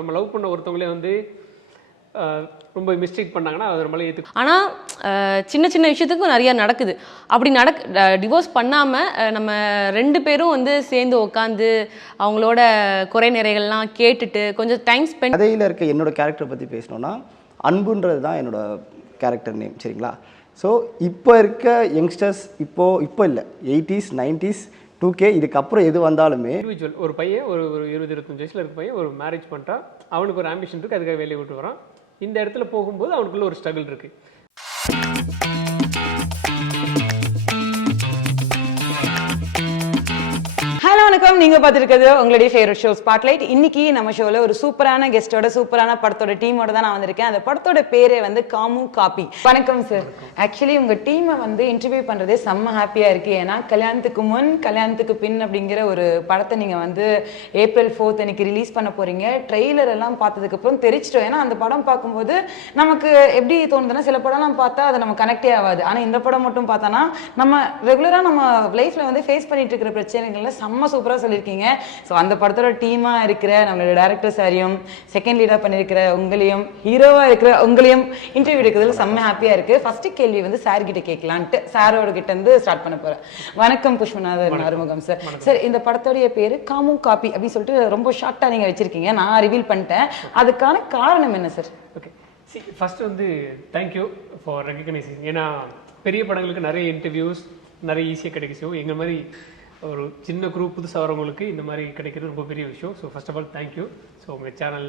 நம்ம லவ் பண்ண ஒருத்தவங்களே வந்து ரொம்ப மிஸ்டேக் பண்ணாங்கன்னா அது நம்மளால ஏற்றுக்க. ஆனால் சின்ன சின்ன விஷயத்துக்கும் நிறையா நடக்குது. அப்படி டிவோர்ஸ் பண்ணாமல் நம்ம 2 பேரும் வந்து சேர்ந்து உட்காந்து அவங்களோட குறை நிறைகள்லாம் கேட்டுட்டு கொஞ்சம் டைம் ஸ்பெண்ட். கதையில் இருக்க என்னோட கேரக்டரை பற்றி பேசணுன்னா அன்புன்றது தான் என்னோட கேரக்டர் நேம், சரிங்களா? ஸோ இப்போ இருக்க யங்ஸ்டர்ஸ் இப்போ இல்லை 80s 90s 2K இதுக்கப்புறம் எது வந்தாலுமே இண்டிவிஜுவல் ஒரு பையன் ஒரு 20-25 வயசில் இருக்க பையன் ஒரு மேரேஜ் பண்ணுறான், அவனுக்கு ஒரு ஆம்பிஷன் இருக்குது, அதுக்காக வேலையை விட்டு வரான். இந்த இடத்துல போகும்போது அவனுக்குள்ள ஒரு ஸ்ட்ரகிள் இருக்குது. ஹலோ வணக்கம், நீங்க பார்த்துருக்கிறது உங்களுடைய ஃபேவரட் ஷோ ஸ்பாட்லைட். இன்னைக்கு நம்ம ஷோல ஒரு சூப்பரான கெஸ்டோட சூப்பரான படத்தோட டீமோட தான் நான் வந்திருக்கேன். அந்த படத்தோட பேரே வந்து காமு காப்பி. வணக்கம் சார். ஆக்சுவலி உங்க டீமை வந்து இன்டர்வியூ பண்றதே செம்ம ஹாப்பியா இருக்கு. ஏன்னா கல்யாணத்துக்கு முன் கல்யாணத்துக்கு பின் அப்படிங்கிற ஒரு படத்தை நீங்க வந்து April 4th அன்னைக்கு ரிலீஸ் பண்ண போறீங்க. ட்ரெய்லர் எல்லாம் பார்த்ததுக்கு அப்புறம் தெரிச்சிட்டோம். ஏன்னா அந்த படம் பார்க்கும்போது நமக்கு எப்படி தோணுதுன்னா, சில படம்லாம் பார்த்தா அதை நம்ம கனெக்டே ஆகாது. ஆனா இந்த படம் மட்டும் பார்த்தோன்னா நம்ம ரெகுலரா நம்ம லைஃப்ல வந்து ஃபேஸ் பண்ணிட்டு இருக்கிற பிரச்சனைகள்ல செம்ம சூப்பராக சொல்லியிருக்கீங்க. ஸோ அந்த படத்தோட டீமாக இருக்கிற நம்மளோட டேரக்டர் சாரையும், செகண்ட் லீடாக பண்ணியிருக்கிற உங்களையும், ஹீரோவாக இருக்கிற உங்களையும் இன்டர்வியூ எடுக்கிறதுல செம்ம ஹாப்பியாக இருக்குது. ஃபர்ஸ்ட் கேள்வி வந்து சார் கிட்ட கேட்கலான்ட்டு சாரோட கிட்ட இருந்து ஸ்டார்ட் பண்ண போகிறேன். வணக்கம் புஷ்பநாதன் ஆறுமுகம் சார். சார், இந்த படத்தோடைய பேர் காமு காப்பி அப்படின்னு சொல்லிட்டு ரொம்ப ஷார்ட்டாக நீங்கள் வச்சிருக்கீங்க. நான் ரிவீல் பண்ணிட்டேன். அதுக்கான காரணம் என்ன சார்? ஓகே, ஃபர்ஸ்ட் வந்து தேங்க்யூ ஃபார் ரெகக்னைசிங். ஏன்னா பெரிய படங்களுக்கு நிறைய இன்டர்வியூஸ் நிறைய ஈஸியாக கிடைக்கும். எங்கள் மாதிரி ஒரு சின்ன குரூப் புதுசாக வரவங்களுக்கு இந்த மாதிரி கிடைக்கிறது ரொம்ப பெரிய விஷயம். So first of all thank you. So உங்கள் சேனல்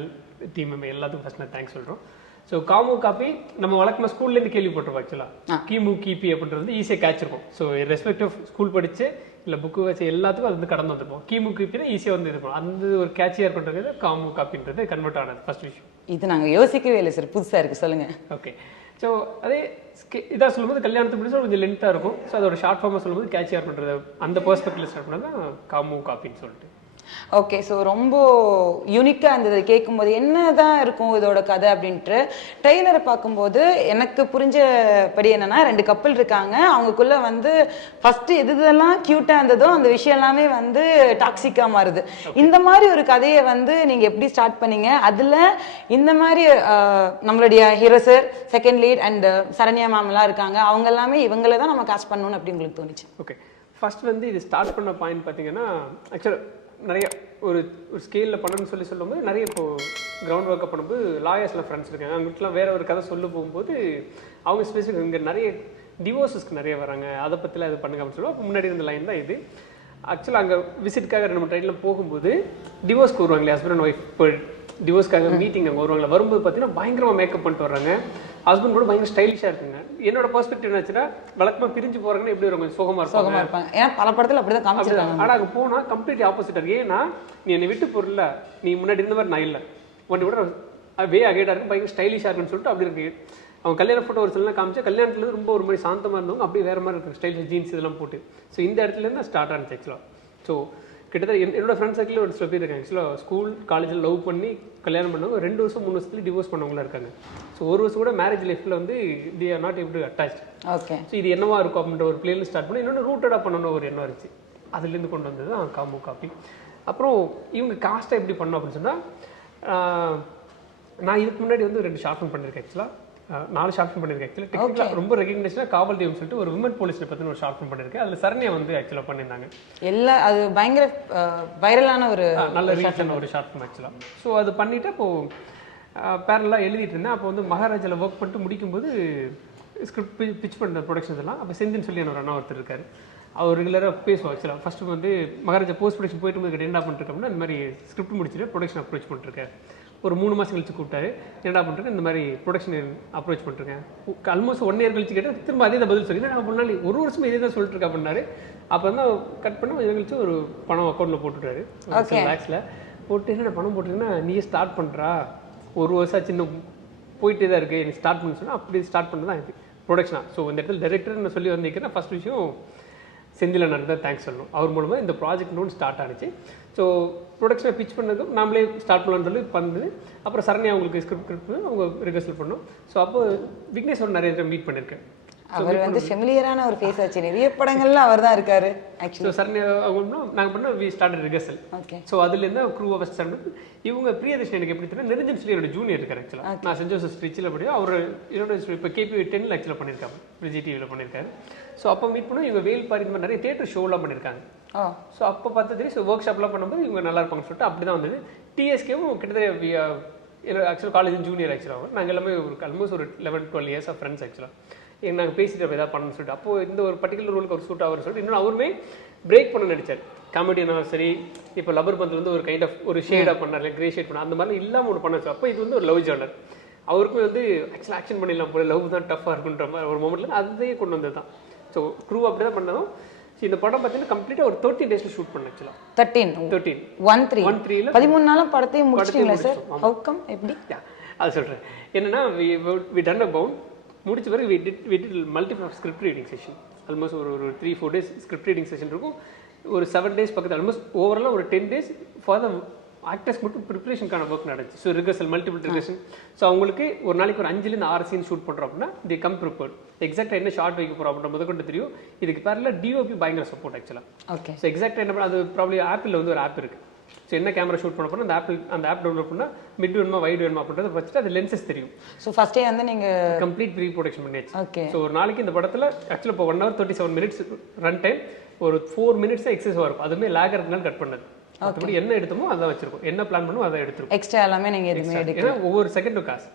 டீம் மெம்பர் எல்லாத்துக்கும் ஃபர்ஸ்ட் நான் தேங்க்ஸ் சொல்கிறோம். ஸோ காமு காப்பி நம்ம வழக்கமாக ஸ்கூல்லேருந்து கேள்விப்பட்டிருப்போம். ஆக்சுவலாக கிமு கிபி அப்படின்றது வந்து ஈஸியாக கேட்ச் இருக்கும். ஸோ ரெஸ்பெக்ட் ஆஃப் ஸ்கூல் படித்து இல்லை புக்கு வச்சு எல்லாத்துக்கும் அது வந்து கடந்து வந்துருப்போம். கிமு கிபி தான் ஈஸியாக வந்து இருக்கும். அந்த ஒரு கேட்சியாக இருக்குன்றது காமு காப்பின்றது கன்வெர்ட் ஆனது ஃபர்ஸ்ட் விஷயம். இது நாங்கள் யோசிக்கவே இல்லை சார், புதுசாக இருக்குது, சொல்லுங்கள். ஓகே, ஸோ அதே இதாக சொல்லும்போது கல்யாணத்துக்கு முடிச்சு கொஞ்சம் லென்த்தாக இருக்கும். ஸோ அதோட ஷார்ட் ஃபார்மாக சொல்லும்போது கேட்சியாக பண்ணுறது அந்த பெர்ஸ்பெக்டிவ்ல ஸ்டார்ட் பண்ணது தான் காமு காப்பின்னு சொல்லிட்டு. ஓகே, ஸோ ரொம்ப யூனிக்காக இருந்தது கேட்கும்போது. என்னதான் இருக்கும் இதோட கதை அப்படின்ட்டு ட்ரெய்லரை பார்க்கும்போது எனக்கு புரிஞ்சபடி என்னன்னா, 2 கப்பல் இருக்காங்க. அவங்களுக்குள்ள வந்து ஃபர்ஸ்ட் எதுதெல்லாம் க்யூட்டாக இருந்ததோ அந்த விஷயம் எல்லாமே வந்து டாக்ஸிக்காக மாறுது. இந்த மாதிரி ஒரு கதையை வந்து நீங்கள் எப்படி ஸ்டார்ட் பண்ணீங்க? அதில் இந்த மாதிரி நம்மளுடைய hero sir, second lead and Saranya மேம்லாம் இருக்காங்க. அவங்க எல்லாமே இவங்கள தான் நம்ம காஸ்ட் பண்ணணும்னு அப்படி உங்களுக்கு தோணுச்சு? ஓகே, ஃபர்ஸ்ட் வந்து இது ஸ்டார்ட் பண்ண பாயிண்ட் பார்த்தீங்கன்னா, ஆக்சுவலாக நிறைய ஒரு ஸ்கேலில் பண்ணணும்னு சொல்லும்போது நிறைய இப்போது கிரவுண்ட் ஒர்க்கை பண்ணும்போது லாயர்ஸ்லாம் ஃப்ரெண்ட்ஸ் இருக்காங்க. அவங்ககிட்டலாம் வேற ஒரு கதை சொல்ல போகும்போது அவங்க ஸ்பெசிஃபிக் இங்கே நிறைய டிவோர்ஸஸ்க்கு நிறைய வராங்க, அதை பற்றிலாம் இது பண்ணுங்க அப்படின்னு சொல்லுவோம். அப்போ முன்னாடி இருந்த லைன் தான் இது. ஆக்சுவலாக அங்கே விசிட்டுக்காக 2-3 ட்ரெயினில் போகும்போது டிவோர்ஸ்க்கு வருவாங்களே ஹஸ்பண்ட் அண்ட் ஒய்ஃப். இப்போ டிவோர்ஸ்க்காக மீட்டிங் அங்கே வருவாங்களா, வரும்போது பார்த்தீங்கன்னா பயங்கரமாக மேக்கப் பண்ணிட்டு வர்றாங்க. ஹஸ்பண்ட் கூட பயங்கர ஸ்டைலிஷாக இருக்குங்க. என்னோட பெர்ஸ்பெக்டிவ் என்னாச்சுன்னா, வழக்கமாக பிரிஞ்சு போகிறாங்கன்னா எப்படி வரும், கொஞ்சம் சோகமாக இருப்பாங்க. ஏன்னா பல படத்தில் அப்படி தான் காமிச்சிருக்காங்க. ஆனால் அங்கே போனால் கம்ப்ளீட்லி ஆப்போசிட்டாக இருக்கு. ஏன்னா நீ என்னை விட்டு போறல, நீ முன்னாடி இருந்த மாதிரி நான் இல்லை, ஒன்றை விட வே அகேடாக இருக்கு, பயங்கர ஸ்டைலிஷாக இருக்குன்னு சொல்லிட்டு அப்படி இருக்கு. அவங்க கல்யாண ஃபோட்டோ ஒரு சிலாம் காமிச்சா கல்யாணத்துலேருந்து ரொம்ப ஒரு மாதிரி சாந்தமாக இருந்தவங்க அப்படியே வேறு மாதிரி இருக்கு, ஸ்டைலிஷ் ஜீன்ஸ் இதெல்லாம் போட்டு. ஸோ இந்த இடத்துலேருந்து ஸ்டார்ட் ஆனிச்சு ஆக்சுவலாக. ஸோ கிட்டத்தட்ட என்னோட ஃப்ரெண்ட் சர்க்கிளில் ஒரு சில பேர் இருக்காங்க. ஆக்சுவலாக ஸ்கூல் காலேஜில் லவ் பண்ணி கல்யாணம் பண்ணவங்க 2 வருஷம் 3 வருஷத்துல டிவோர்ஸ் பண்ணவங்களா இருக்காங்க. ஸோ 1 வருஷம் கூட மேரேஜ் லைஃப்பில் வந்து they are not able to attach. Okay, so இது என்னவா இருக்கும் அப்படின்ற ஒரு பிளேல ஸ்டார்ட் பண்ணி இன்னொன்று ரூட்டடாக பண்ணணும் ஒரு எண்ணம் இருந்துச்சு. அதுலேருந்து கொண்டு வந்தது தான் காமு காப்பி. அப்புறம் இவங்க காஸ்ட்டாக எப்படி பண்ணோம் அப்படின்னு சொன்னால், நான் இதுக்கு முன்னாடி வந்து 2 ஷார்ட் ஃபிலிம் பண்ணியிருக்கேன். ஆக்சுவலாக 4 ஷார்ட் ஃபிலிம் பண்ணியிருக்கேன். ஆக்சுவலாக டெக்னிக்கலாக ரொம்ப ரெகக்னைஸ்டாக காவல் தெய்வம் சொல்லிட்டு ஒரு விமன் போலீஸை பற்றின ஒரு ஷார்ட் ஃபிலிம் பண்ணியிருக்கேன். அதில் சரண்யா வந்து ஆக்சுவலாக பண்ணியிருந்தாங்க. அது பயங்கர வைரலான ஒரு நல்ல ரீச்சான ஒரு ஷார்ட் ஃபிலிம் ஆக்சுவலாக. ஸோ அது பண்ணிவிட்டு அப்போது பேரலாக எழுதிட்டு இருந்தேன். அப்போ வந்து மகாராஜாவில் ஒர்க் பண்ணிட்டு முடிக்கும்போது ஸ்கிரிப்ட் பிச் பண்ணுற ப்ரொடக்ஷன்ஸ் எல்லாம் அப்போ செந்தின் சொல்லி என்னோட அண்ணா ஒருத்தர் இருக்கார். அவர் ரெகுலராக பேசுவோம். ஆக்சுவலாக ஃபஸ்ட்டு வந்து மகாராஜா போஸ்ட் ப்ரொடக்ஷன் போயிட்டு போது என்ன பண்ணிருக்கேன் அப்படின்னா, இந்த மாதிரி ஸ்கிரிப்ட் முடிச்சுட்டு ப்ரொடக்ஷன் அப்ரோச் பண்ணிருக்கேன். ஒரு 3 மாதம் கழிச்சு கூப்பிட்டாரு. என்னடா பண்ணிருக்கேன், இந்த மாதிரி ப்ரொடக்ஷன் அப்ரோச் பண்ணிருக்கேன். ஆல்மோஸ்ட் 1 இயர் கழிச்சு கேட்டால் திரும்ப அதே தான் பதில் சொல்லி, நான் முன்னாடி 1 வருஷம் இதே தான் சொல்லிட்டு இருக்கேன் அப்படின்னாரு. அப்போ தான் கட் பண்ணி கொஞ்சம் கழிச்சு ஒரு பணம் அக்கௌண்ட்டில் போட்டுட்டாரு, லேக்ஸில் போட்டு. என்ன பணம் போட்டுருக்குன்னா, நீயே ஸ்டார்ட் பண்ணுறா, 1 வருஷம் சின்ன போயிட்டே தான் இருக்குது, எனக்கு ஸ்டார்ட் பண்ண சொன்னால் அப்படி ஸ்டார்ட் பண்ணி தான் இது ப்ரொடக்ஷனாக. ஸோ இந்த இடத்துல டைரக்டர் நான் சொல்லி வந்திருக்கேன். ஃபஸ்ட் விஷயம் செந்தில் தான் தேங்க்ஸ் சொல்லணும். அவர் மூலமாக இந்த ப்ராஜெக்ட் நோன் ஸ்டார்ட் ஆனிச்சு. ஸோ ப்ரொடக்ஷனை பிச் பண்ணதும் நாமளே ஸ்டார்ட் பண்ணலான்னு சொல்லி பண்ணது. அப்புறம் சரண்யா அவங்களுக்கு ஸ்கிரிப்ட் அவங்க ரிஹர்சல் பண்ணோம். ஸோ அப்போ விக்னேஸ்வரன் நிறைய மீட் பண்ணியிருக்கேன். அவர் வந்து ஃபெமிலியரான ஒரு ஃபேஸ் ஆச்சு, நிறைய படங்கள்ல அவர் தான் இருக்காரு ஆக்சுவலி. ஸோ சரண் நாங்கள் பண்ண we started rehearsal. Okay. So அதுலேருந்து க்ரூவை ஃபஸ்ட் ஸ்டார்ட் பண்ணி இவங்க பிரியதர்ஷன் எனக்கு எப்படி தெரியும், நெருஞ்சன் சொல்லி என்னோட ஜூனியர் இருக்காரு ஆக்சுவலாக. நான் சென்ட் ஜோசப் ஸ்ட்ரிச்சில் படியும், அவர் என்னோட இப்போ KP 10 ஆக்சுவலாக பண்ணியிருக்காங்க, விஜய் டிவியில் பண்ணியிருக்காரு. ஸோ அப்போ மீட் பண்ணோம். இவங்க வேல்பாரி இந்த மாதிரி நிறைய தேட்டர் ஷோலாம் பண்ணியிருக்காங்க. ஸோ அப்போ பார்த்து தெரியும். ஸோ ஒர்க் ஷாப்லாம் பண்ணும்போது இவங்க நல்லா இருப்பாங்கன்னு சொல்லிட்டு அப்படி தான் வந்தது. TSKவும் கிட்டத்தட்ட ஆக்சுவலாக காலேஜ் ஜூனியர் ஆக்சுவலாக நாங்கள் எல்லாமே ஒரு ஆல்மோஸ்ட் ஒரு 11-12 இயர்ஸ் ஆஃப் ஃப்ரெண்ட்ஸ் ஆக்சுவலாக. நாங்கள் பேசிட்டு எதாவது பண்ணணும்னு சொல்லிட்டு அப்போது இந்த ஒரு பர்டிகுலர் ரோலுக்கு அவர் சூட் ஆகும்னு சொல்லிட்டு இன்னும் அவருமே பிரேக் பண்ண நடிச்சார். காமெடியனாக சரி, இப்போ லப்பர் பந்தில் வந்து ஒரு கைண்ட் ஆஃப் ஒரு ஷேடாக பண்ணார், கிரே ஷேட் பண்ணார், அந்த மாதிரிலாம் இல்லாமல் ஒரு பண்ண வச்சு. அப்போ இது வந்து ஒரு லவ் ஜானர். அவருக்குமே வந்து ஆக்சுவலாக ஆக்ஷன் பண்ணிடலாம் போல, லவ் தான் டஃப்பாக இருக்குன்ற மாதிரி ஒரு மொமெண்ட்டில் அதையே கொண்டு வந்தது தான். ஸோ க்ரூ அப்படி தான் பண்ணதும். இந்த படம் பார்த்தீங்கன்னா கம்ப்ளீட்டாக ஒரு 13 days ஷூட் பண்ண ஆக்சுவலாக. 13 13 நாளும் படத்தையும் முடிச்சிட்டீங்களா சார்? ஹவ் கம், எப்படி? அது சொல்கிறேன் என்னன்னா, வி டன் அ பவுண்ட் முடிச்ச பிறகு we did multiple script reading session. Almost ஒரு 3-4 days ஸ்கிரிப்ட் ரீடிங் செஷன் இருக்கும். ஒரு 7 days பக்கத்தில் ஆல்மோஸ்ட் ஓவராலாக ஒரு 10 days ஃபார் த ஆக்டர்ஸ் மட்டும் ப்ரிப்பரேஷனுக்கான ஒர்க் நடந்துச்சு. So rehearsal, multiple rehearsal. So அவங்களுக்கு ஒரு நாளைக்கு ஒரு 5-6 சீன் ஷூட் பண்ணுறோம் அப்படின்னா தி கம் ப்ரிப்பேர்ட். எக்ஸாக்டாக என்ன ஷார்ட் வைக்க போகிறோம் அப்படின்ற முதற்கொண்டு தெரியும். இதுக்கு பேரில் DOP பயங்கர சப்போர்ட் ஆக்சுவலாக. ஓகே. ஸோ எக்ஸாக்டாக என்ன பண்ண, அது ப்ராப்ளம் ஆப்பிள் வந்து ஒரு ஆப் இருக்குது. ஸோ என்ன கேமரா ஷூட் பண்ண போனால் அந்த ஆப் டவுன்லோட் பண்ணால் மிட் வேணுமா வைட் வேணுமா அப்படின்றத வச்சுட்டு அது லென்சஸ் தெரியும். ஸோ ஃபர்ஸ்டே வந்து நீங்கள் கம்ப்ளீட் ப்ரீ ப்ரொடக்ஷன் பண்ணியாச்சு. ஓகே. ஸோ ஒரு நாளைக்கு இந்த படத்தில் ஆக்சுவலாக இப்போ 1 hour 37 minutes ரன் டைம், ஒரு 4 minutes எக்ஸஸாக இருக்கும். அதுவுமே லேக் இருக்கிறதுனால கட் பண்ணது. அப்படி என்ன எடுத்தோமோ அதான் வச்சிருக்கோம், என்ன பிளான் பண்ணுமோ அதை எடுத்துருக்கோம். எக்ஸ்ட்ரா எல்லாமே நீங்கள் எதுவுமே எடுக்கல. ஏன்னா ஒவ்வொரு செகண்டும் காசு.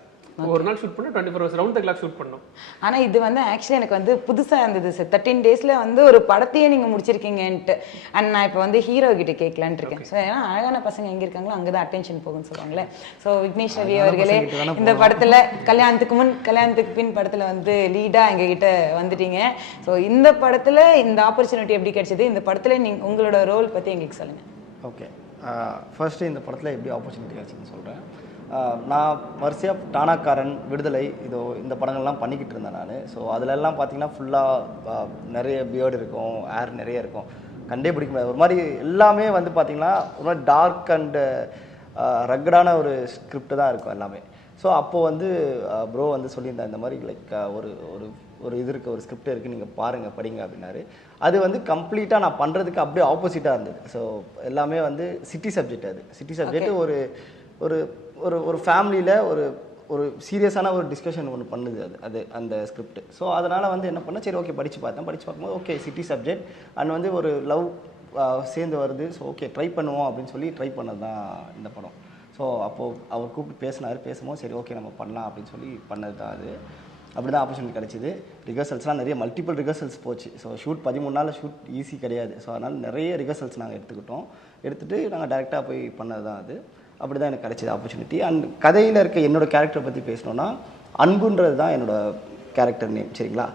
ஒரு நாள் ஷூட் பண்ண 24 hours round the clock shoot பண்ணோம். ஆனால் இது வந்து ஆக்சுவலி எனக்கு வந்து புதுசாக இருந்தது சார். 13 daysல வந்து ஒரு படத்தையே நீங்கள் முடிச்சிருக்கீங்கன்ட்டு. அண்ட் நான் இப்போ வந்து ஹீரோ கிட்ட கேட்கலான்ட்டு இருக்கேன். ஸோ ஏன்னா அழகான பசங்க எங்கே இருக்காங்களோ அங்கே தான் அட்டென்ஷன் போகும்னு சொல்லுவாங்களே. ஸோ விக்னேஷ் ரவி அவர்களே இந்த படத்தில் கல்யாணத்துக்கு பின் படத்தில் வந்து லீடாக எங்ககிட்ட வந்துட்டீங்க. ஸோ இந்த படத்தில் இந்த ஆப்பர்ச்சுனிட்டி எப்படி கிடைச்சது? இந்த படத்தில் நீங்கள் உங்களோட ரோல் பற்றி எங்களுக்கு சொல்லுங்கள். ஓகே. ஃபர்ஸ்ட்டு இந்த படத்தில் எப்படி ஆப்பர்ச்சுனிட்டி கிடச்சின்னு சொல்கிறேன். நான் வரிசையாக டானாக்காரன், விடுதலை, இந்த படங்கள்லாம் பண்ணிக்கிட்டு இருந்தேன் நான். ஸோ அதிலெல்லாம் பார்த்தீங்கன்னா ஃபுல்லாக நிறைய பியர்டு இருக்கும், ஏர் நிறைய இருக்கும், கண்டே பிடிக்க முடியாது. ஒரு மாதிரி எல்லாமே வந்து பார்த்திங்கன்னா ஒரு மாதிரி டார்க் அண்டு ரக்கடான ஒரு ஸ்கிரிப்ட் தான் இருக்கும் எல்லாமே. ஸோ அப்போது வந்து ப்ரோ வந்து சொல்லியிருந்தேன் இந்த மாதிரி லைக் ஒரு இது இருக்குது, ஒரு ஸ்கிரிப்ட் இருக்குது, நீங்கள் பாருங்கள் படிங்க அப்படின்னாரு. அது வந்து கம்ப்ளீட்டாக நான் பண்ணுறதுக்கு அப்படியே ஆப்போசிட்டாக இருந்தது. ஸோ எல்லாமே வந்து சிட்டி சப்ஜெக்ட். அது சிட்டி சப்ஜெக்ட் ஒரு ஒரு ஒரு ஒரு ஃபேமிலியில் ஒரு சீரியஸான ஒரு டிஸ்கஷன் ஒன்று பண்ணுது அது அந்த ஸ்கிரிப்ட். ஸோ அதனால் வந்து என்ன பண்ணேன், சரி ஓகே படித்து பார்க்கும்போது ஓகே சிட்டி சப்ஜெக்ட் அண்ட் வந்து ஒரு லவ் சேர்ந்து வருது. ஸோ ஓகே ட்ரை பண்ணுவோம் அப்படின்னு சொல்லி ட்ரை பண்ணது தான் இந்த படம். ஸோ அப்போது அவர் கூப்பிட்டு பேசும்போது சரி ஓகே நம்ம பண்ணலாம் அப்படின்னு சொல்லி பண்ணது தான் அது. அப்படி தான் ஆப்பர்ச்சுனிட்டி கிடச்சிது. ரிகர்சல்ஸ்லாம் நிறைய மல்டிபிள் ரிகர்சல்ஸ் போச்சு. ஸோ ஷூட் 13 நாளில் ஷூட் ஈஸி கிடையாது. ஸோ அதனால் நிறைய ரிகர்சல்ஸ் நாங்கள் எடுத்துகிட்டு நாங்கள் டேரெக்டாக போய் பண்ணது தான் அது. அப்படி தான் எனக்கு கிடைச்சது ஆப்பர்ச்சுனிட்டி. அண்ட் கதையில் இருக்க என்னோடய கேரக்டரை பற்றி பேசணுன்னா, அன்புன்றது தான் என்னோடய கேரக்டர் நேம், சரிங்களா?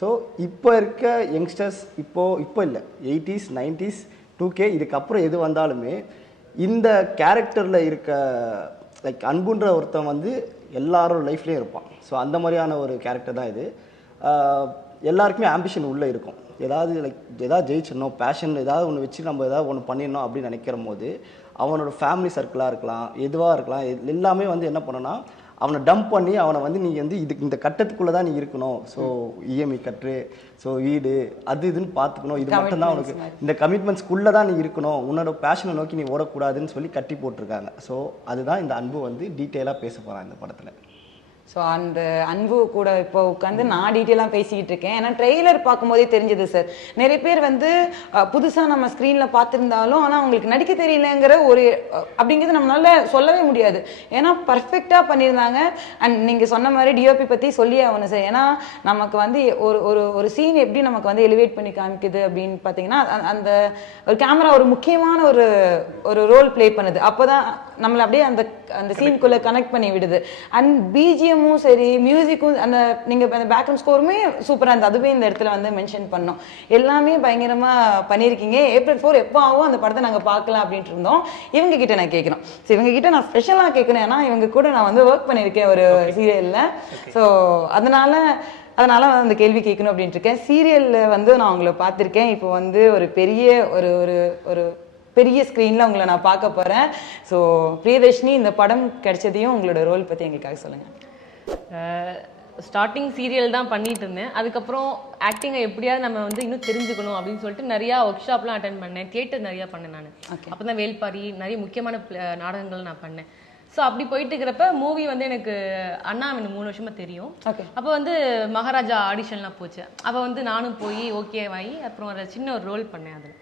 ஸோ இப்போ இருக்க யங்ஸ்டர்ஸ் இப்போ இல்லை 80s 90s 2K இதுக்கப்புறம் எது வந்தாலுமே இந்த கேரக்டரில் இருக்க லைக் அன்புன்ற ஒருத்தன் வந்து எல்லாரோட லைஃப்லேயும் இருப்பான். ஸோ அந்த மாதிரியான ஒரு கேரக்டர் தான் இது. எல்லாருக்குமே ஆம்பிஷன் உள்ளே இருக்கும். ஏதாவது ஜெயிச்சிடணும், பேஷன் ஏதாவது ஒன்று வச்சு நம்ம ஏதாவது ஒன்று பண்ணிடணும் அப்படின்னு நினைக்கிற போது அவனோட ஃபேமிலி சர்க்கிளாக இருக்கலாம், எதுவாக இருக்கலாம், எல்லாமே வந்து என்ன பண்ணோன்னா அவனை டம்ப் பண்ணி அவனை வந்து நீ வந்து இந்த கட்டத்துக்குள்ளே தான் நீ இருக்கணும். ஸோ இஎம்ஐ கட்டு, ஸோ வீடு அது இதுன்னு பார்த்துக்கணும், இது மட்டும்தான் உனக்கு இந்த கமிட்மெண்ட்ஸ்குள்ளே தான் நீ இருக்கணும், உன்னோட பேஷனை நோக்கி நீ ஓடக்கூடாதுன்னு சொல்லி கட்டி போட்டிருக்காங்க. ஸோ அதுதான் இந்த அன்பு வந்து டீட்டெயிலாக பேச போகிறான் இந்த படத்தில். ஸோ அந்த அன்பு கூட இப்போ உட்காந்து நான் டீட்டெயிலாக பேசிக்கிட்டு இருக்கேன். ஏன்னா ட்ரெய்லர் பார்க்கும்போதே தெரிஞ்சது சார், நிறைய பேர் வந்து புதுசாக நம்ம ஸ்க்ரீனில் பார்த்துருந்தாலும் ஆனால் அவங்களுக்கு நடிக்க தெரியலங்கிற ஒரு அப்படிங்கிறது நம்மளால சொல்லவே முடியாது. ஏன்னா பர்ஃபெக்டாக பண்ணியிருந்தாங்க. அண்ட் நீங்கள் சொன்ன மாதிரி டிஓபி பற்றி சொல்லியே ஆகணும் சார். ஏன்னா நமக்கு வந்து ஒரு சீன் எப்படி நமக்கு வந்து எலிவேட் பண்ணி காமிக்குது அப்படின்னு பார்த்தீங்கன்னா அந்த ஒரு கேமரா ஒரு முக்கியமான ஒரு ரோல் ப்ளே பண்ணுது. அப்போ தான் நம்மளை அப்படியே அந்த சீனுக்குள்ளே கனெக்ட் பண்ணி விடுது. அண்ட் பிஜிஎம் சரி, மியூசிக்கும் அந்த நீங்க அந்த பேக்ரவுண்ட் ஸ்கோருமே சூப்பரா இருந்தது. அதுவே இந்த இடத்துல வந்து மென்ஷன் பண்ணோம். எல்லாமே பயங்கரமா பண்ணியிருக்கீங்க. April 4 எப்போ ஆகும் அந்த படத்தை நாங்கள் பார்க்கலாம் அப்படின்ட்டு இருந்தோம். இவங்க கிட்ட நான் கேட்கணும். ஸோ இவங்க கிட்ட நான் ஸ்பெஷலாக கேட்கணும். ஏன்னா இவங்க கூட நான் வந்து ஒர்க் பண்ணியிருக்கேன் ஒரு சீரியல்ல. ஸோ அதனால அந்த கேள்வி கேட்கணும் அப்படின்ட்டு இருக்கேன். சீரியல்ல வந்து நான் உங்களை பார்த்துருக்கேன். இப்போ வந்து ஒரு பெரிய ஸ்க்ரீனில் உங்களை நான் பார்க்க போகிறேன். ஸோ பிரியதர்ஷினி, இந்த படம் கிடைச்சதையும் உங்களோட ரோல் பற்றி எங்களுக்காக சொல்லுங்கள். ஸ்டார்டிங் சீரியல் தான் பண்ணிட்டு இருந்தேன். அதுக்கப்புறம் ஆக்டிங்கை எப்படியாவது நம்ம வந்து இன்னும் தெரிஞ்சுக்கணும் அப்படின்னு சொல்லிட்டு நிறையா ஒர்க் ஷாப்லாம் அட்டன் பண்ணேன். தியேட்டர் நிறையா பண்ணேன் நான். அப்போ தான் வேல்பாரி நிறைய முக்கியமான நாடகங்கள் நான் பண்ணேன். ஸோ அப்படி போயிட்டு இருக்கிறப்ப மூவி வந்து எனக்கு அண்ணா எனக்கு 3 வருஷமா தெரியும். அப்போ வந்து மகாராஜா ஆடிஷன்லாம் போச்சு. அப்போ வந்து நானும் போய் ஓகே வாங்கி அப்புறம் ஒரு சின்ன ஒரு ரோல் பண்ணேன் அதில்.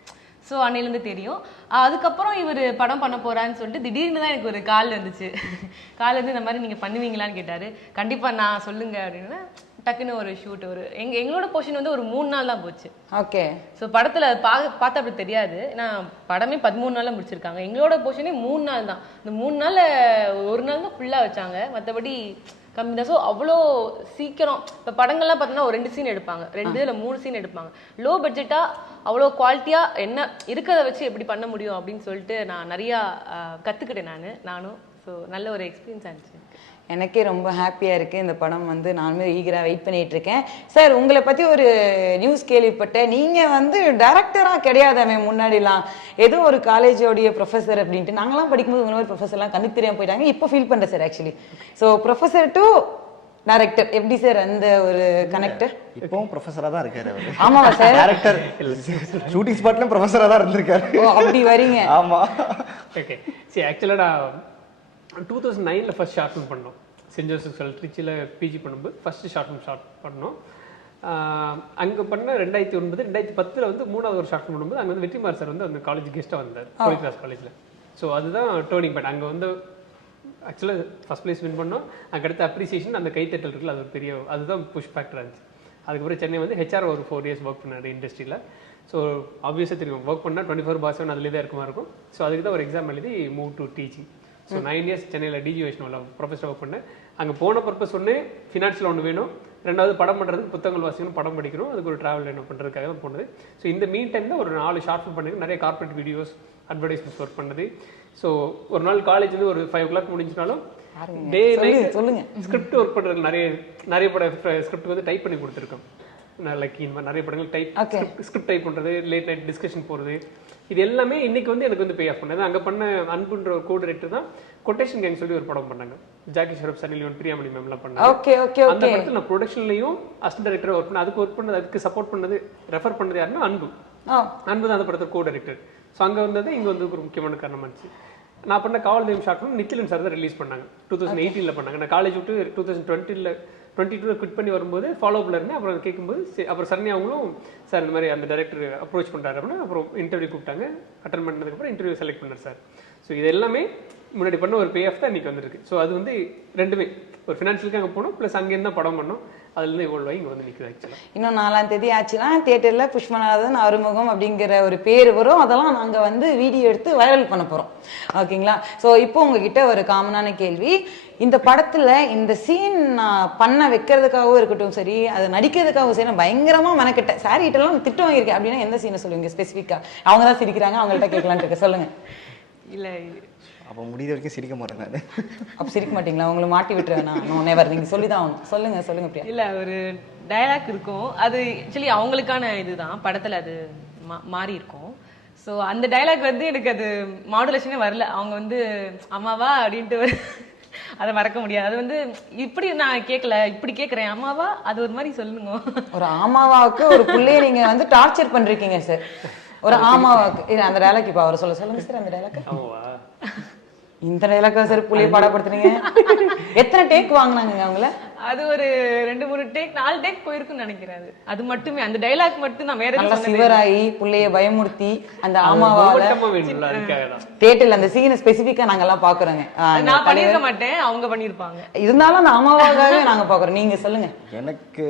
ஸோ அன்னையிலேருந்து தெரியும். அதுக்கப்புறம் இவர் படம் பண்ண போகிறான்னு சொல்லிட்டு திடீர்னு தான் எனக்கு ஒரு கால் வந்துச்சு. கால் வந்து இந்த மாதிரி நீங்கள் பண்ணுவீங்களான்னு கேட்டார். கண்டிப்பாக நான் சொல்லுங்க அப்படின்னா டக்குன்னு ஒரு ஷூட் எங்களோட போர்ஷன் வந்து ஒரு 3 நாள் தான் போச்சு. ஓகே. ஸோ படத்தில் பார்த்தா அப்படி தெரியாது. நான் படமே 13 நாளில் முடிச்சிருக்காங்க. எங்களோட போர்ஷனே 3 நாள் தான். இந்த 3 நாளில் ஒரு நாள் தான் ஃபுல்லாக வச்சாங்க, மற்றபடி கம்மி தான். ஸோ அவ்வளோ சீக்கிரம் இப்போ படங்கள்லாம் பார்த்தோன்னா ஒரு 2 சீன் எடுப்பாங்க, 2 இல்லை 3 சீன் எடுப்பாங்க. லோ பட்ஜெட்டாக அவ்வளோ குவாலிட்டியாக என்ன இருக்கிறத வச்சு எப்படி பண்ண முடியும் அப்படின்னு சொல்லிட்டு நான் நிறையா கற்றுக்கிட்டேன் நானும். ஸோ நல்ல ஒரு எக்ஸ்பீரியன்ஸ் ஆச்சு. எனக்கே ரொம்ப ஹாப்பியாக இருக்குது. இந்த படம் வந்து நானுமே ஈகராக வெயிட் பண்ணிட்டு இருக்கேன். சார், உங்களை பற்றி ஒரு நியூஸ் கேள்விப்பட்டேன். நீங்கள் வந்து டைரக்டராக கிடையாதாமே முன்னாடிலாம், ஏதோ ஒரு காலேஜோடைய ப்ரொஃபஸர் அப்படின்ட்டு. நாங்களாம் படிக்கும்போது உங்களை மாதிரி ப்ரொஃபஸர்லாம் கண்ணுக்கு தெரியாமல் போயிட்டாங்க. இப்போ ஃபீல் பண்ணுறேன் sir actually. So professor to director எப்படி சார் அந்த ஒரு கனெக்டர்? இப்போவும் ப்ரொஃபஸராக தான் இருக்காரு அவர். ஆமாவா சார்? டைரக்டர் ஷூட்டிங் ஸ்பாட்லயும் ப்ரொஃபஸராக தான் இருந்திருக்காரு. ஓ, அப்படி வரீங்க. ஆமாம். ஓகே. சரி, ஆக்சுவலாக நான் 2009 ஃபர்ஸ்ட் ஷார்ட் ஃபிலிம் பண்ணோம். சென்ட் ஜோசப் திருச்சியில் பிஜி பண்ணும்போது ஃபர்ஸ்ட் ஷார்ட் ஃபிலிம் ஸ்டார்ட் பண்ணோம். அங்கே பண்ண 2009 2010 வந்து 3வது ஒரு ஷார்ட் ஃபிலிம் பண்ணும்போது அங்கே வந்து வெற்றிமார் சார் வந்து அந்த காலேஜ் கெஸ்ட்டாக வந்தார், ஹோலி கிராஸ் காலேஜில். ஸோ அதுதான் டேர்னிங் பாயிண்ட். அங்கே வந்து ஆக்சுவலாக ஃபர்ஸ்ட் ப்ளேஸ் வின் பண்ணோம். அதுக்கடுத்த அப்ரிசியேஷன் அந்த கைத்தட்டல் இருக்குல்ல, அது ஒரு பெரிய அதுதான் புஷ் ஃபேக்டராக இருந்துச்சு. அதுக்கப்புறம் சென்னை வந்து ஹெச்ஆர் ஒரு 4 இயர்ஸ் ஒர்க் பண்ணார் இண்டஸ்ட்ரியில். ஸோ ஆப்வியஸாக தெரியும், ஒர்க் பண்ணால் 24/7 அதிலே தான் இருக்குமா இருக்கும். ஸோ அதுக்கு தான் ஒரு எக்ஸாம் எழுதி move to teaching. So 9 years சென்னையில் டிஜி வைஷ்ணவில் ப்ரொஃபஸர் ஒர்க் பண்ணேன். அங்கே போன பர்பஸ் ஒன்று ஃபினான்ஷியல் ஒன்று வேணும், 2வது படம் பண்ணுறதுக்கு புத்தகங்கள் வாசிக்கணும், படம் படிக்கணும், அதுக்கு ஒரு ட்ராவல் என்ன பண்ணுறதுக்காக தான் போனது. ஸோ இந்த மீன் டைமில் ஒரு 4 ஷார்ட் ஃபிலிம் பண்ணிட்டு நிறைய கார்பரேட் வீடியோஸ் அட்வர்டைஸ்மெண்ட்ஸ் ஒர்க் பண்ணது. ஸோ ஒரு நாள் காலேஜ் வந்து ஒரு 5 o'clock முடிஞ்சினாலும் டே நைட் சொல்லுங்க ஸ்கிரிப்ட் ஒர்க் பண்ணுறதுக்கு நிறைய பட ஸ்கிரிப்ட் வந்து டைப் பண்ணி கொடுத்துருக்கோம். லைக் இந்த மாதிரி நிறைய படங்கள் ஸ்கிரிப்ட் டைப் பண்ணுறது, லேட் நைட் டிஸ்கஷன் போகிறது, இது எல்லாமே இன்னைக்கு வந்து எனக்கு வந்து பே ஆஃப் பண்ணது. அங்கே பண்ண அன்புன்ற ஒரு கோ டைரக்டர் தான் கொட்டேஷன் கேங் சொல்லி ஒரு படம் பண்ணாங்க. ஜாக்கி ஷெரப், சன்னி லியோன், பிரியாமணி மேம்லாம் பண்ணாங்க. அந்த படத்தில் நான் ப்ரொடக்ஷன்லையும் அசிஸ்டன்ட் டைரக்டராக ஒர்க் பண்ணேன். அதுக்கு சப்போர்ட் பண்ணது, ரெஃபர் பண்ணது யாருன்னா அன்பு தான் அந்த படத்தில் கோ டைரக்டர். ஸோ அங்கே வந்தது இங்கே வந்து ஒரு முக்கியமான காரணமாக இருந்துச்சு. நான் பண்ண காவல் தெய்வம் ஷார்ட் ஃபிலிம் நித்திலன் சார் தான் ரிலீஸ் பண்ணாங்க. 2018 பண்ணாங்க. நான் காலேஜ் விட்டு 2022 குவிட் பண்ணி வரும்போது ஃபாலோஅப்பில் இருந்தேன். அப்புறம் கேட்கும்போது அப்புறம் சரணி அவங்களும் சார் இந்த மாதிரி அந்த டைரக்டர் அப்ரோச் பண்ணுறாரு அப்படின்னா அப்புறம் இன்டர்வியூ கூப்பிட்டாங்க. அட்டன் பண்ணதுக்கப்புறம் இன்டர்வியூ செலக்ட் பண்ணார் சார். ஸோ இது எல்லாமே முன்னாடி பண்ண ஒரு பே ஆஃப் தான் இன்றைக்கி வந்திருக்கு. ஸோ அது வந்து ரெண்டுமே ஒரு ஃபினான்ஷியலுக்கு அங்கே போனோம், ப்ளஸ் அங்கேருந்து தான் படம் பண்ணோம். அதுலேருந்து இவ்வளோ இங்கே வந்து நிற்குது. ஆக்சுவலாக இன்னும் 4ஆம் தேதி ஆச்சுன்னா தியேட்டரில் புஷ்பநாதன் அறுமுகம் அப்படிங்கிற ஒரு பேர் வரும். அதெல்லாம் நாங்கள் வந்து வீடியோ எடுத்து வைரல் பண்ண போகிறோம். ஓகேங்களா? ஸோ இப்போ உங்ககிட்ட ஒரு காமனான கேள்வி. இந்த படத்தில் இந்த சீன் நான் பண்ண வைக்கிறதுக்காகவும் இருக்கட்டும் சரி, அது நடிக்கிறதுக்காகவும் சரி, நான் பயங்கரமாக மெனக்கிட்டேன், சாரிட்டெல்லாம் திட்டு வாங்கியிருக்கேன் அப்படின்னா எந்த சீனை சொல்லுவீங்க ஸ்பெசிஃபிக்காக? அவங்க தான் சிரிக்கிறாங்க, அவங்கள்ட்ட கேட்கலான்ட்டு இருக்க. சொல்லுங்கள். இல்லை, அப்போ முடிய வரைக்கும் சிரிக்க மாட்டேன் நான். அப்போ சிரிக்க மாட்டீங்களா? உங்களை மாட்டி விட்டுருவேன் நான். No never. நீங்கள் சொல்லி தான் ஆகணும். சொல்லுங்கள் பிரியா. இல்லை, ஒரு டயலாக் இருக்கும், அது ஆக்சுவலி அவங்களுக்கான இதுதான் படத்தில், அது மாறி இருக்கும். ஸோ அந்த டைலாக் வந்து எனக்கு அது மாடுலேஷனே வரல. அவங்க வந்து அம்மாவா அப்படின்ட்டு அதை மறக்க முடியாது. அது வந்து இப்படி நான் கேட்கல, இப்படி கேட்குறேன் அம்மாவா, அது ஒரு மாதிரி சொல்லுங்க. ஒரு ஆமாவாவுக்கு ஒரு பிள்ளைய நீங்கள் வந்து டார்ச்சர் பண்ணிருக்கீங்க சார். ஒரு ஆமாவாக்கு அந்த டைலாக் இப்போ அவர் சொல்லுங்க சார். அந்த டைலாக் இந்த டைலாக்கா சார் புள்ளைய பாடப்படுத்துறீங்க? எத்தனை டேக் வாங்கினாங்க அவங்கள? அது ஒரு 2-3 டேக் 4 டேக் போயிருக்குன்னு நினைக்கிறேன். அது மட்டுமே, அந்த டைலாக் மட்டும் நான் வேற எதுவும் சிவராயி புள்ளைய பயமுறுத்தி அந்த ஆமாவால தியேட்டர்ல அந்த சீனை ஸ்பெசிஃபிக்கா நாங்கெல்லாம் பாக்குறோங்க. நான் பண்ணிருக்க மாட்டேன், அவங்க பண்ணிருப்பாங்க. இருந்தாலும் அந்த ஆமாவாகவே நாங்க பாக்குறோம். நீங்க சொல்லுங்க. எனக்கு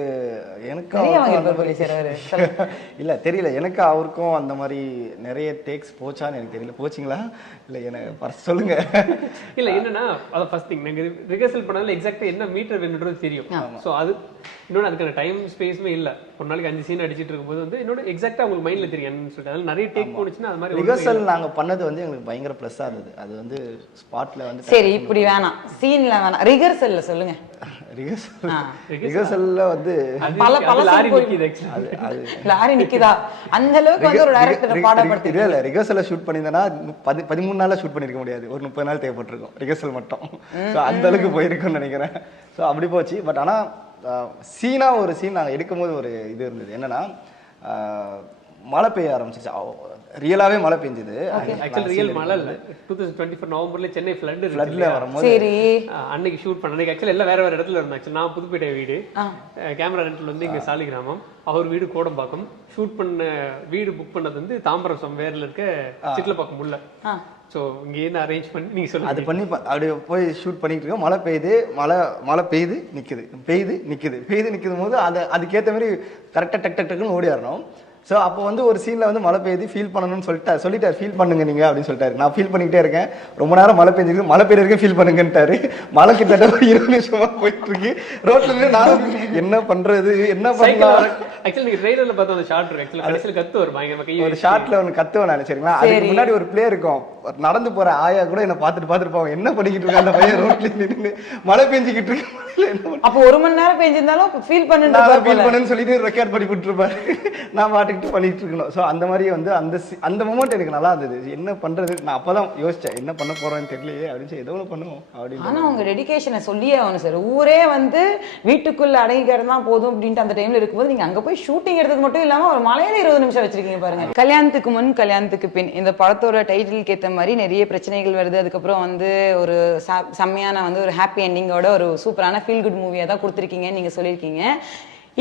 இல்ல தெரியல, எனக்கு அவருக்கும் அந்த மாதிரி நிறைய டேக்ஸ் போச்சான்னு எனக்கு தெரியல. போச்சிங்களா? இல்ல எனக்கு சொல்லுங்க. இல்ல என்னன்னா, அத ஃபர்ஸ்ட் திங் நாங்க ரிஹர்சல் பண்ணதுல எக்ஸாக்ட்டா என்ன மீட்டர் வேணும்ன்றது தெரியும். சோ அது இன்னொன்று அதுக்கான டைம் ஸ்பேஸுமே இல்லை. ஒரு நாளைக்கு 5 சீன் அடிச்சிட்டு இருக்கும்போது வந்து இன்னொன்று எக்ஸாக்டாக உங்களுக்கு மைண்டில் தெரியும் என்னன்னு சொல்லிட்டு. அதனால நிறைய டேக் போனுச்சுன்னா அது மாதிரி ரிஹர்சல் நாங்கள் பண்ணது வந்து எங்களுக்கு பயங்கர ப்ளஸ்ஸாக இருந்தது. அது வந்து ஸ்பாட்டில் வந்து சரி இப்படி வேணாம், சீனில் வேணாம், ரிஹர்சலில் சொல்லுங்க. ரிஹர்சல்ல வந்து லாரி நிக்குதா அந்த அளவுக்கு வந்து ஒரு டைரக்டர் பாடப்படுத்தி இல்ல. ரிஹர்சல்ல ஷூட் பண்ணியிருந்தேன்னா 13 நாள்ல ஷூட் பண்ணிருக்க முடியாது, ஒரு 30 நாள் தேவைப்பட்டிருக்கும் ரிஹர்சல் மட்டும். ஸோ அந்த அளவுக்கு போயிருக்கும்னு நினைக்கிறேன். ஸோ அப்படி போச்சு. பட் ஆனால் சீனாக ஒரு சீன் நாங்கள் எடுக்கும்போது ஒரு இது இருந்தது என்னென்னா மழை பெய்ய ஆரம்பிச்சிச்சு ரியலாகவே மழை பெஞ்சுது ஆக்சுவலி ரியல் மழை இல்லை 2024 நவம்பர்ல சென்னை ஃப்ளட்டில் வரும்போது சரி அன்னைக்கு ஷூட் பண்ண அன்னைக்கு ஆக்சுவலி எல்லாம் வேற வேற இடத்துல இருந்தோம். ஆக்சுவலி நான் புதுப்பேட்டை வீடு, கேமரா ரெண்டில் வந்து இங்கே சாலிகிராமம், அவர் வீடு கோடம்பாக்கம். ஷூட் பண்ண வீடு புக் பண்ணது வந்து தாம்பரம் சம்வேரில் இருக்க சிட்லப்பாக்கம் உள்ள. ஸோ இங்கேருந்து அரேஞ்ச் பண்ணி நீங்கள் சொல்லுங்கள் அது பண்ணி அப்படி போய் ஷூட் பண்ணிட்டு இருக்கோம். மழை பெய்யுது, மழை பெய்யுது நிற்குது போது அதுக்கேற்ற மாதிரி கரெக்டாக டக்குன்னு ஓடிடணும். ஸோ அப்போ வந்து ஒரு சீனில் வந்து மழை பெய்யுது ஃபீல் பண்ணணும்னு சொல்லிட்டார் ஃபீல் பண்ணுங்க நீங்கள் அப்படின்னு சொல்லிட்டாரு. நான் ஃபீல் பண்ணிக்கிட்டே இருக்கேன், ரொம்ப நேரம் மழை பெஞ்சிருக்கு, மழை பெய்யறதுக்கு ஃபீல் பண்ணுங்கன்ட்டாரு. மழை கிட்டத்தட்ட ஒரு 20 நிமிஷமா போயிட்டு இருக்கு. ரோட்ல இருந்து நானும் என்ன பண்றது என்ன பண்ணலாம். ஆக்சுவலி நீங்க ட்ரெயிலர்ல பார்த்தா அந்த ஷார்ட் இருக்கு. ஆக்சுவலி கடைசில கத்து வரும் பயங்கரமா கை ஒரு ஷார்ட்ல ஒன்று கத்துவேன் நான். சரிங்களா, அதுக்கு முன்னாடி ஒரு பிளே இருக்கும், நடந்து போற ஆயா கூட என்ன பார்த்துருப்பாங்க என்ன பண்ணிக்கிட்டு இருக்க அந்த பையன் ரோட்ல நின்று மழை பெஞ்சிக்கிட்டு இருக்கு. அப்போ 1 மணி நேரம் பெஞ்சிருந்தாலும் ஃபீல் பண்ணுன்னு சொல்லிட்டு ரெக்கார்ட் பண்ணி விட்டுருப்பாரு. நான் பாட்டுக்கிட்டு பண்ணிட்டு இருக்கணும். ஸோ அந்த மாதிரி வந்து அந்த மொமெண்ட் எனக்கு நல்லா இருந்தது. என்ன பண்றது, நான் அப்பதான் யோசிச்சேன் என்ன பண்ண போறேன்னு தெரியலையே அப்படின்னு, ஏதோ ஒன்று பண்ணுவோம் அப்படின்னு. ஆனா உங்க டெடிகேஷனை சொல்லியே ஆகணும் சார். ஊரே வந்து வீட்டுக்குள்ள அடங்கிக்கிறது தான் போதும் அப்படின்ட்டு அந்த டைம்ல இருக்கும்போது நீங்க அங்க போய் ஷூட்டிங் எடுத்தது மட்டும் இல்லாம ஒரு மலையில 20 நிமிஷம் வச்சிருக்கீங்க பாருங்க. கல்யாணத்துக்கு முன் கல்யாணத்துக்கு பின் இந்த படத்தோட டைட்டிலுக்கு ஏற்ற மாதிரி நிறைய பிரச்சனைகள் வருது. அதுக்கப்புறம் வந்து ஒரு செம்மையான வந்து ஒரு ஹாப்பி எண்டிங்கோட ஒரு சூப்பரான ஃபீல் குட் மூவியா தான் கொடுத்துருக்கீங்கன்னு நீங்க சொல்லியிருக்கீங்க.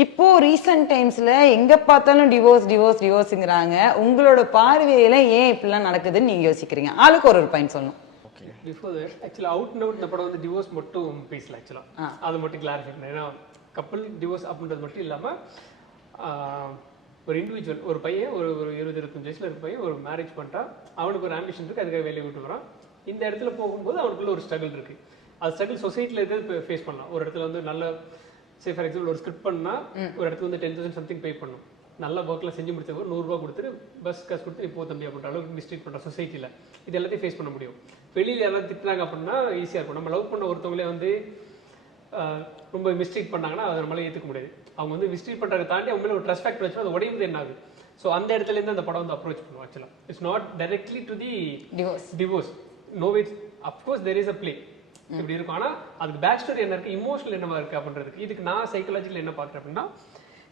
இப்போ ரீசன்ட் டைம்ஸ்ல எங்க பார்த்தாலும் டிவோர்ஸ்ங்கிறாங்க. உங்களோட பார்வையில ஏன் இப்படிலாம் நடக்குதுன்னு நீங்க யோசிக்கிறீங்க? ஆளுக்கு ஒரு பாயிண்ட் சொல்லணும். Before that actually out and out இந்த படம் வந்து டிவோர்ஸ் மட்டும் பேசல. ஆக்சுவலாக அது மட்டும் கிளாரிஃபை பண்ணேன். ஏன்னா கப்பல் டிவோர்ஸ் அப்படின்றது மட்டும் இல்லாமல் ஒரு இண்டிவிஜுவல் ஒரு பையன் ஒரு 20-25 வயசுல இருக்க பையன் ஒரு மேரேஜ் பண்ணிட்டா அவனுக்கு ஒரு ஆம்பிஷன் இருக்குது, அதுக்காக வேலையை விட்டு வரான். இந்த இடத்துல போகும்போது அவனுக்குள்ள ஒரு ஸ்ட்ரகிள் இருக்குது. அது ஸ்ட்ரகிள் சொசைட்டியில் இருக்கிறது ஃபேஸ் பண்ணலாம். ஒரு இடத்துல வந்து நல்ல சே ஃபார் எக்ஸாம்பிள் ஒரு ஸ்கிரிப்ட் பண்ணால் ஒரு இடத்துல வந்து 10,000 சம்திங் பே பண்ணும். நல்ல ஒர்க்கில் செஞ்சு முடிச்சவங்க 100 ரூபா கொடுத்துட்டு பஸ் காசு கொடுத்து நீ போ தம்பி அப்படின்ற அளவுக்கு மிஸ்ட்ரீட் பண்ணுற சொசைட்டியில் இது எல்லாத்தையும் ஃபேஸ் பண்ண முடியும். வெளியில் யாராவது திட்டுறாங்க அப்படின்னா ஈஸியாக இருக்கும். நம்ம லவ் பண்ண ஒருத்தவங்களே வந்து ரொம்ப மிஸ்ட்ரீட் பண்ணாங்கன்னா அதை நம்மளால ஏற்றுக்க முடியாது. அவங்க வந்து மிஸ்ட்ரீட் பண்ணுறதை தாண்டி அவங்க மேலே ஒரு ட்ரஸ்ட் ஃபேக்டர் வச்சு அது உடையுது என்ன ஆகுது. ஸோ அந்த இடத்துலேருந்து அந்த படம் வந்து அப்ரோச் பண்ணுவோம். ஆக்சுவலாக it's not directly to the divorce no ways. Of course there is a play இப்படி இருக்கும். ஆனால் அதுக்கு பேக் ஸ்டோரி என்ன இருக்குது, இமோஷனல் என்னவா இருக்குது அப்படின்றதுக்கு இதுக்கு நான் சைக்கலாஜிக்கல் என்ன பார்க்குறேன் அப்படின்னா,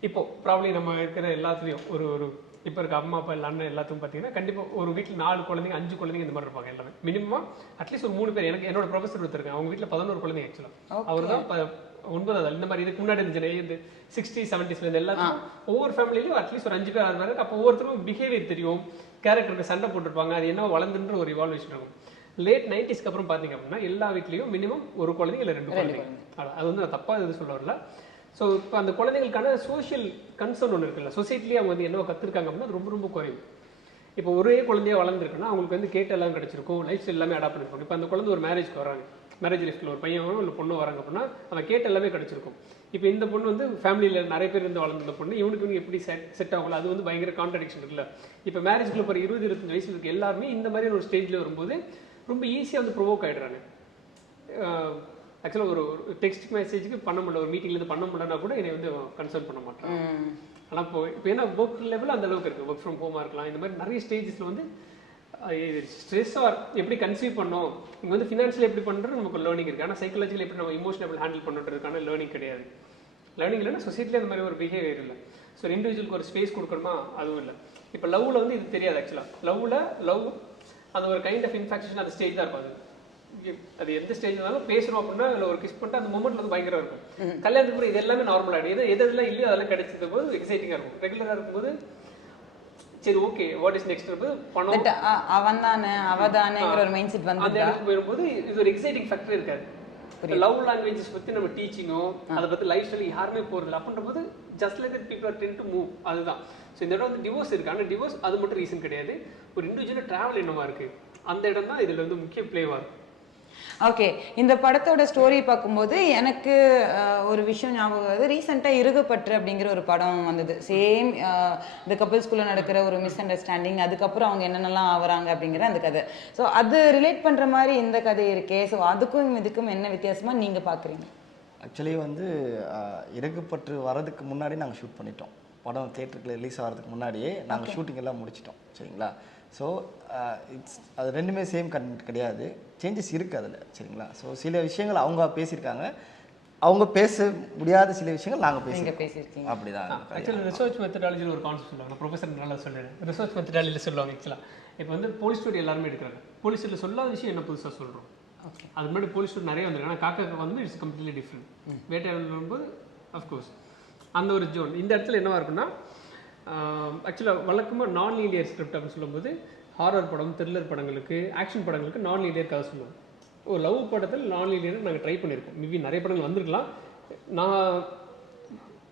இப்போ ப்ராப்ளி நம்ம இருக்கிற எல்லாத்துலேயும் ஒரு இப்போ இருக்க அம்மா அப்பா அண்ணன் எல்லாத்துக்கும் பார்த்தீங்கன்னா கண்டிப்பாக ஒரு வீட்டில் 4 குழந்தைங்க 5 குழந்தைங்க இந்த மாதிரி இருப்பாங்க. எல்லாமே மினிமம் அட்லீஸ்ட் ஒரு 3 பேர். என்னோட ப்ரொஃபஸர் ஒருத்தருக்காங்க, அவங்க வீட்டில் 11 குழந்தைங்க. ஆக்சுவலாக அவர் தான் 9வது. இந்த மாதிரி இதுக்கு முன்னாடி இந்த 60s 70s எல்லாத்துக்கும் ஒவ்வொரு ஃபேமிலியிலும் அட்லீஸ்ட் ஒரு 5 பேர் 6 பேர். அப்போ ஒவ்வொருத்தரும் பிஹேவியர் தெரியும், கேரக்டருக்கு சண்டை போட்டிருப்பாங்க, அது என்ன வளர்ந்துன்ற ஒரு இவால்வேஷன் இருக்கும். லேட் 90ஸ்க்கு அப்புறம் பார்த்தீங்க அப்படின்னா எல்லா வீட்லேயும் மினிமம் ஒரு குழந்தைங்க இல்லை 2 குழந்தைங்க. அது வந்து நான் தப்பாக இது சொல்ல வரல. ஸோ இப்போ அந்த குழந்தைகளுக்கான சோஷியல் கன்சர்ன் ஒன்று இருக்குல்ல, சொசைட்டிலேயே அவங்க வந்து என்ன கற்றுருக்காங்க அப்படின்னா அது ரொம்ப ரொம்ப குறையும். இப்போ ஒரே குழந்தையா வளர்ந்துருக்குன்னா அவங்களுக்கு வந்து கேட்டு எல்லாம் கிடைச்சிருக்கும், லைஃப் ஸ்டைல் எல்லாமே அடாப்ட் பண்ணிருக்கும். இப்போ அந்த குழந்தை ஒரு மேரேஜ்க்கு வராங்க, மேரேஜ் லைஃப்ல ஒரு பையன் இல்லை பொண்ணு வராங்க அப்படின்னா அவன் கேட்டு எல்லாமே கிடைச்சிருக்கும். இப்போ இந்த பொண்ணு வந்து ஃபேமிலியில் நிறைய பேர் இருந்து வளர்ந்த பொண்ணு, இவனுக்கு எப்படி செட் ஆகல, அது வந்து பயங்கர கான்ட்ரடிக்ஷன் இருக்குல்ல. இப்போ மேரேஜ்க்குள்ள ஒரு 20-25 வயசுல இருக்க எல்லாருமே இந்த மாதிரி ஒரு ஸ்டேஜில் வரும்போது ரொம்ப ஈஸியாக வந்து ப்ரொவோக் ஆகிடுறாங்க. ஆக்சுவலாக ஒரு டெக்ஸ்ட் மெசேஜுக்கு பண்ண முடியல, ஒரு மீட்டிங்லேருந்து பண்ண முடியலன்னா கூட என்னை வந்து கன்சர்ன் பண்ண மாட்டேன். ஆனால் இப்போ ஏன்னா ஒர்க் லெவலில் அந்த அளவுக்கு இருக்குது, ஒர்க் ஃப்ரம் ஹோமாக இருக்கலாம். இந்த மாதிரி நிறைய ஸ்டேஜஸில் வந்து ஸ்ட்ரெஸ்ஸாக எப்படி கன்சீவ் பண்ணோம், இங்கே வந்து ஃபினான்ஷியல் எப்படி பண்ணுறது நமக்கு லேர்னிங் இருக்குது. ஆனால் சைக்காலஜிக்கல் எப்படி நம்ம இமோஷனல் எப்படி ஹேண்டில் பண்ணுறதுக்கான லேர்னிங் கிடையாது. லேர்னிங் இல்லைன்னா சொசைட்டியில் அந்த மாதிரி ஒரு பிஹேவியர் இல்லை. ஸோ இண்டிவிஜுவலுக்கு ஒரு ஸ்பேஸ் கொடுக்கணுமா அதுவும் இல்லை. இப்போ லவ்வில் வந்து இது தெரியாது. ஆக்சுவலாக லவ் அந்த ஒரு கைண்ட் ஆஃப் இன்ஃபெக்ஷன் அந்த ஸ்டேஜ் தான் இருக்கும். அது எந்த ஸ்டேஜ் இருந்தாலும் பேசுறோம் அப்படின்னா அதில் ஒரு கிஸ் பண்ணிட்டு அந்த மூமெண்ட்ல வந்து பயங்கரம் இருக்கும். கல்யாணத்துக்கு அப்புறம் இது எல்லாமே நார்மல் ஆகிடும். எதெல்லாம் இல்லையோ அதெல்லாம் கிடைச்சது போது எக்ஸைட்டிங்காக இருக்கும். ரெகுலராக இருக்கும்போது சரி ஓகே வாட் இஸ் நெக்ஸ்ட் பணம் அவன் தானே அவதானேங்கிற ஒரு மைண்ட் செட் வந்து அந்த இடத்துக்கு போயிடும்போது இது ஒரு எக்ஸைட்டிங் ஃபேக்டர் இருக்காது. லவ் லாங்குவேஜஸ் பற்றி நம்ம டீச்சிங்கோ அதை பற்றி லைஃப் ஸ்டைல் யாருமே போகிறதில்ல. அப்படின்ற போது just like that people are ten to move. அதுதான். ஸோ இந்த இடம் வந்து டிவோர்ஸ் இருக்கு. ஆனால் டிவோர்ஸ் அது மட்டும் ரீசன் கிடையாது. ஒரு இண்டிவிஜுவலாக ட்ராவல் என்னவா இருக்கு அந்த இடம் தான் இதில் வந்து முக்கிய பிளேவா இருக்கும். ஓகே, இந்த படத்தோட ஸ்டோரி பார்க்கும்போது எனக்கு ஒரு விஷயம் ஞாபகம் வருது. ரீசெண்டாக இருகப்பற்று அப்படிங்கிற ஒரு படம் வந்தது. சேம் இந்த கப்பிள்ஸ்குள்ளே நடக்கிற ஒரு மிஸ் அண்டர்ஸ்டாண்டிங், அதுக்கப்புறம் அவங்க என்னென்னலாம் ஆகுறாங்க அப்படிங்கிற அந்த கதை. ஸோ அது ரிலேட் பண்ணுற மாதிரி இந்த கதை இருக்கே. ஸோ அதுக்கும் இதுக்கும் என்ன வித்தியாசமாக நீங்கள் பார்க்குறீங்க? ஆக்சுவலி வந்து இருகப்பற்று வரதுக்கு முன்னாடி நாங்கள் ஷூட் பண்ணிட்டோம். படம் தியேட்டருக்கு ரிலீஸ் ஆகிறதுக்கு முன்னாடியே நாங்கள் ஷூட்டிங் எல்லாம் முடிச்சிட்டோம். சரிங்களா. ஸோ அது ரெண்டுமே சேம் கண்டென்ட் கிடையாது, சேஞ்சஸ் இருக்குது அதில். சரிங்களா. ஸோ சில விஷயங்கள் அவங்க பேசியிருக்காங்க, அவங்க பேச முடியாத சில விஷயங்கள் நாங்கள் நீங்க பேசுவோம். பேசியிருக்கீங்க. அப்படிதான். ஆக்சுவலாக ரிசர்ச் மெத்தடாலஜியில் ஒரு கான்செப்ட் சொல்லுவாங்க. ப்ரொஃபஸர் நல்லா சொல்லுறேன். ரிசர்ச் மெத்தடாலஜியில் சொல்லுவாங்க. ஆக்சுவலாக இப்போ வந்து போலீஸ் ஸ்டோரி எல்லாருமே எடுக்கிறாங்க. போலீஸ் ஸ்டோரியில் சொல்லாத விஷயம் என்ன புதுசாக சொல்கிறோம். அது முன்னாடி போலீஸ் ஸ்டோரி நிறைய வந்துருக்கு. ஆனால் காக்கா வந்து இட்ஸ் கம்ப்ளீட்லி டிஃப்ரெண்ட். வேட்டையாடல் வரும்போது அஃப்கோர்ஸ் அந்த ஒரு ஜோன். இந்த இடத்துல என்னவா இருக்குன்னா ஆக்சுவலாக வழக்கமாக நான் லீனியர் ஸ்கிரிப்ட் அப்படின்னு சொல்லும்போது ஹாரர் படம், த்ரில்லர் படங்களுக்கு, ஆக்ஷன் படங்களுக்கு நான் லீனியர் கதை சொல்லுவோம். ஒரு லவ் படத்தில் நான் லீனியர் நாங்கள் ட்ரை பண்ணியிருக்கோம். மேபி நிறைய படங்கள் வந்திருக்கலாம், நான்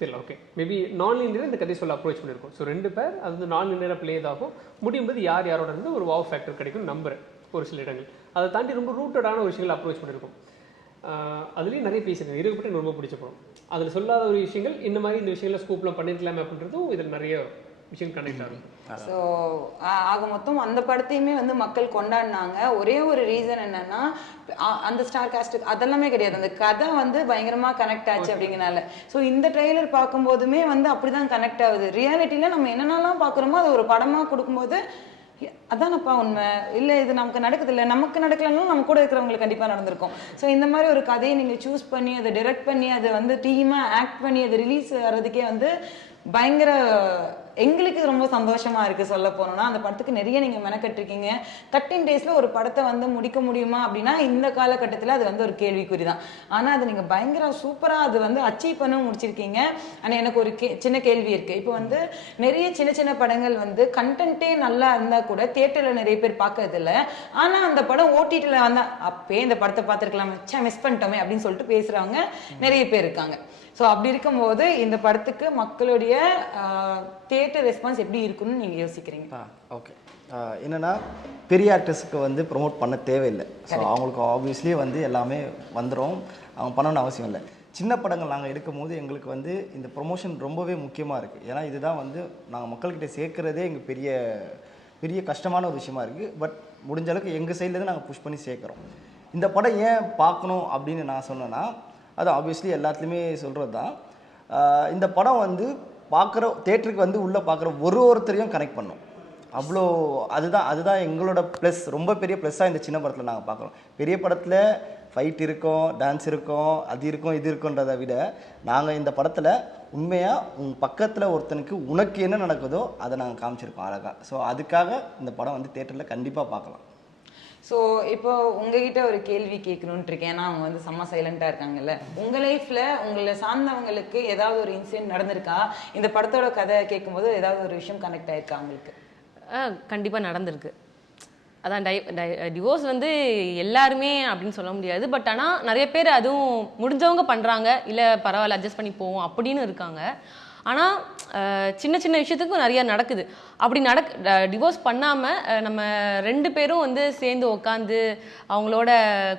தெரியல. ஓகே, மேபி நான் லீனியர் இந்த கதையை சொல்ல அப்ரோச் பண்ணியிருக்கோம். ஸோ 2 பேர் அது வந்து நான் லீனியராக ப்ளே ஆகும். முடியும் போது யார் யாரோட இருந்து ஒரு வாவ் ஃபேக்டர் கிடைக்கும் நம்புறேன் ஒரு சில இடங்கள். அதை தாண்டி ரொம்ப ரூட்டடான ஒரு விஷயங்களை அப்ரோச் பண்ணியிருக்கோம். அதுலேயும் நிறைய பேசியிருக்கேன். இருக்கப்பட்டு எனக்கு ரொம்ப பிடிச்ச படம். அதில் சொல்லாத ஒரு விஷயங்கள் இந்த மாதிரி இந்த விஷயங்களை ஸ்கோப்லாம் பண்ணியிருக்கலாமே அப்படின்றதும் இதில் நிறைய விஷயம் கனெக்ட் ஆகும். ஸோ ஆக மொத்தம் அந்த படத்தையுமே வந்து மக்கள் கொண்டாடினாங்க. ஒரே ஒரு ரீசன் என்னன்னா அந்த ஸ்டார் காஸ்ட் அதெல்லாமே கிடையாது, அந்த கதை வந்து பயங்கரமா கனெக்ட் ஆச்சு அப்படிங்கனால. ஸோ இந்த ட்ரெய்லர் பார்க்கும்போதுமே வந்து அப்படிதான் கனெக்ட் ஆகுது. ரியாலிட்டியில நம்ம என்னென்னலாம் பார்க்குறோமோ அது ஒரு படமா கொடுக்கும்போது அதானப்பா உண்மை, இல்லை இது நமக்கு நடக்குது, இல்லை நமக்கு நடக்கலன்னா நம்ம கூட இருக்கிறவங்களுக்கு கண்டிப்பாக நடந்திருக்கும். ஸோ இந்த மாதிரி ஒரு கதையை நீங்கள் சூஸ் பண்ணி அதை டிரெக்ட் பண்ணி அதை வந்து டீமாக ஆக்ட் பண்ணி அது ரிலீஸ் ஆகிறதுக்கே வந்து பயங்கர எங்களுக்கு ரொம்ப சந்தோஷமா இருக்கு. சொல்ல போனோம்னா அந்த படத்துக்கு நிறைய நீங்க மெனக்கட்டிருக்கீங்க. 13 daysல ஒரு படத்தை வந்து முடிக்க முடியுமா அப்படின்னா இந்த காலகட்டத்தில் அது வந்து ஒரு கேள்விக்குறி தான். ஆனா அது நீங்க பயங்கர சூப்பரா அது வந்து அச்சீவ் பண்ண முடிச்சிருக்கீங்க. ஆனா எனக்கு ஒரு சின்ன கேள்வி இருக்கு. இப்போ வந்து நிறைய சின்ன சின்ன படங்கள் வந்து கண்டென்ட்டே நல்லா இருந்தா கூட தியேட்டர்ல நிறைய பேர் பார்க்கறது இல்லை. ஆனா அந்த படம் ஓடிடில வந்தா அப்பே இந்த படத்தை பார்த்துருக்கலாம், மிஸ் பண்ணிட்டோமே அப்படின்னு சொல்லிட்டு பேசுறவங்க நிறைய பேர் இருக்காங்க. ஸோ அப்படி இருக்கும்போது இந்த படத்துக்கு மக்களுடைய தியேட்டர் ரெஸ்பான்ஸ் எப்படி இருக்குன்னு நீங்கள் யோசிக்கிறீங்க? ஓகே, என்னென்னா பெரிய ஆக்டர்ஸுக்கு வந்து ப்ரொமோட் பண்ண தேவையில்லை. ஸோ அவங்களுக்கு ஆப்வியஸ்லி வந்து எல்லாமே வந்துடும், அவங்க பண்ணணும்னு அவசியம் இல்லை. சின்ன படங்கள் நாங்கள் எடுக்கும் போது எங்களுக்கு வந்து இந்த ப்ரொமோஷன் ரொம்பவே முக்கியமாக இருக்குது. ஏன்னா இதுதான் வந்து நாங்கள் மக்கள்கிட்ட சேர்க்குறதே எங்கள் பெரிய பெரிய கஷ்டமான ஒரு விஷயமா இருக்குது. பட் முடிஞ்ச அளவுக்கு எங்கள் சைட்லேருந்து நாங்கள் புஷ் பண்ணி சேர்க்குறோம். இந்த படம் ஏன் பார்க்கணும் அப்படின்னு நான் சொன்னேன்னா, அது ஆப்வியஸ்லி எல்லாத்துலேயுமே சொல்கிறது தான். இந்த படம் வந்து பார்க்குற தேட்டருக்கு வந்து உள்ளே பார்க்குற ஒருத்தரையும் கனெக்ட் பண்ணும். அவ்வளோ அதுதான் எங்களோட ப்ளஸ், ரொம்ப பெரிய ப்ளஸ்ஸாக இந்த சின்ன படத்தில் நாங்கள் பார்க்குறோம். பெரிய படத்தில் ஃபைட் இருக்கும், டான்ஸ் இருக்கும், அது இருக்கும் இது இருக்குன்றதை விட நாங்கள் இந்த படத்தில் உண்மையாக உங்கள் பக்கத்தில் ஒருத்தனுக்கு உனக்கு என்ன நடக்குதோ அதை நாங்கள் காமிச்சிருக்கோம் அழகாக. ஸோ அதுக்காக இந்த படம் வந்து தேட்டரில் கண்டிப்பாக பார்க்கலாம். ஸோ இப்போ உங்ககிட்ட ஒரு கேள்வி கேட்கணுன்ட்டு இருக்கேன். ஏன்னா அவங்க வந்து செம்ம சைலண்டாக இருக்காங்கல்ல. உங்கள் லைஃப்பில் உங்களை சார்ந்தவங்களுக்கு ஏதாவது ஒரு இன்சிடென்ட் நடந்திருக்கா? இந்த படத்தோட கதை கேட்கும்போது ஏதாவது ஒரு விஷயம் கனெக்ட் ஆயிருக்கா உங்களுக்கு? கண்டிப்பாக நடந்திருக்கு. அதான் டிவோர்ஸ் வந்து எல்லாருமே அப்படின்னு சொல்ல முடியாது. பட் ஆனால் நிறைய பேர் அதுவும் முடிஞ்சவங்க பண்ணுறாங்க, இல்லை பரவாயில்ல அட்ஜஸ்ட் பண்ணி போவோம் அப்படின்னு இருக்காங்க. ஆனால் சின்ன சின்ன விஷயத்துக்கும் நிறையா நடக்குது. அப்படி டிவோர்ஸ் பண்ணாமல் நம்ம 2 பேரும் வந்து சேர்ந்து உட்காந்து அவங்களோட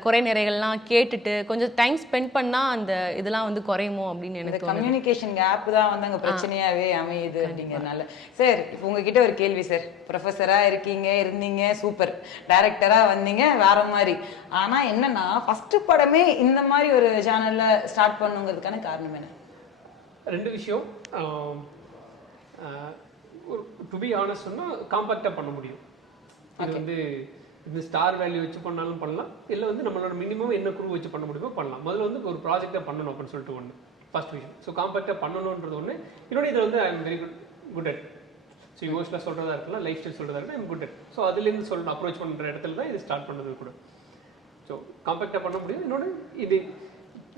குறை நிறைகள்லாம் கேட்டுட்டு கொஞ்சம் டைம் ஸ்பெண்ட் பண்ணால் அந்த இதெல்லாம் வந்து குறையுமோ அப்படின்னு எனக்கு கம்யூனிகேஷன் கேப் தான் வந்து அங்கே பிரச்சனையாகவே அமையுது அப்படிங்கிறதுனால. சார் இப்போ உங்ககிட்ட ஒரு கேள்வி சார். ப்ரொஃபஸராக இருந்தீங்க, சூப்பர் டைரக்டராக வந்தீங்க, வேற மாதிரி. ஆனால் என்னன்னா ஃபஸ்ட்டு படமே இந்த மாதிரி ஒரு சேனலில் ஸ்டார்ட் பண்ணுங்கிறதுக்கான காரணம் என்ன? 2 விஷயம். டு பி ஆனஸ்ட் சொன்னால் காம்பேக்டாக பண்ண முடியும். இது வந்து இந்த ஸ்டார் வேல்யூ வச்சு பண்ணாலும் பண்ணலாம், இல்லை வந்து நம்மளோட மினிமம் என்ன குரூப் வச்சு பண்ண முடியுமோ பண்ணலாம். முதல்ல வந்து ஒரு ப்ராஜெக்டாக பண்ணணும் அப்படின்னு சொல்லிட்டு ஒன்று ஃபர்ஸ்ட் விஷயம். ஸோ காம்பேக்டாக பண்ணணுன்றது ஒன்று. இன்னொன்று இதில் வந்து I am very good at. So இமோஷனலாக சொல்கிறதா இருக்கலாம், லைஃப் ஸ்டைல் சொல்கிறதா இருக்கலாம், I am good at. So அதுலேருந்து சொல்லணும் அப்ரோச் பண்ணுற இடத்துல தான் இது ஸ்டார்ட் பண்ணது கூட. ஸோ காம்பேக்டாக பண்ண முடியும். இன்னொன்று இது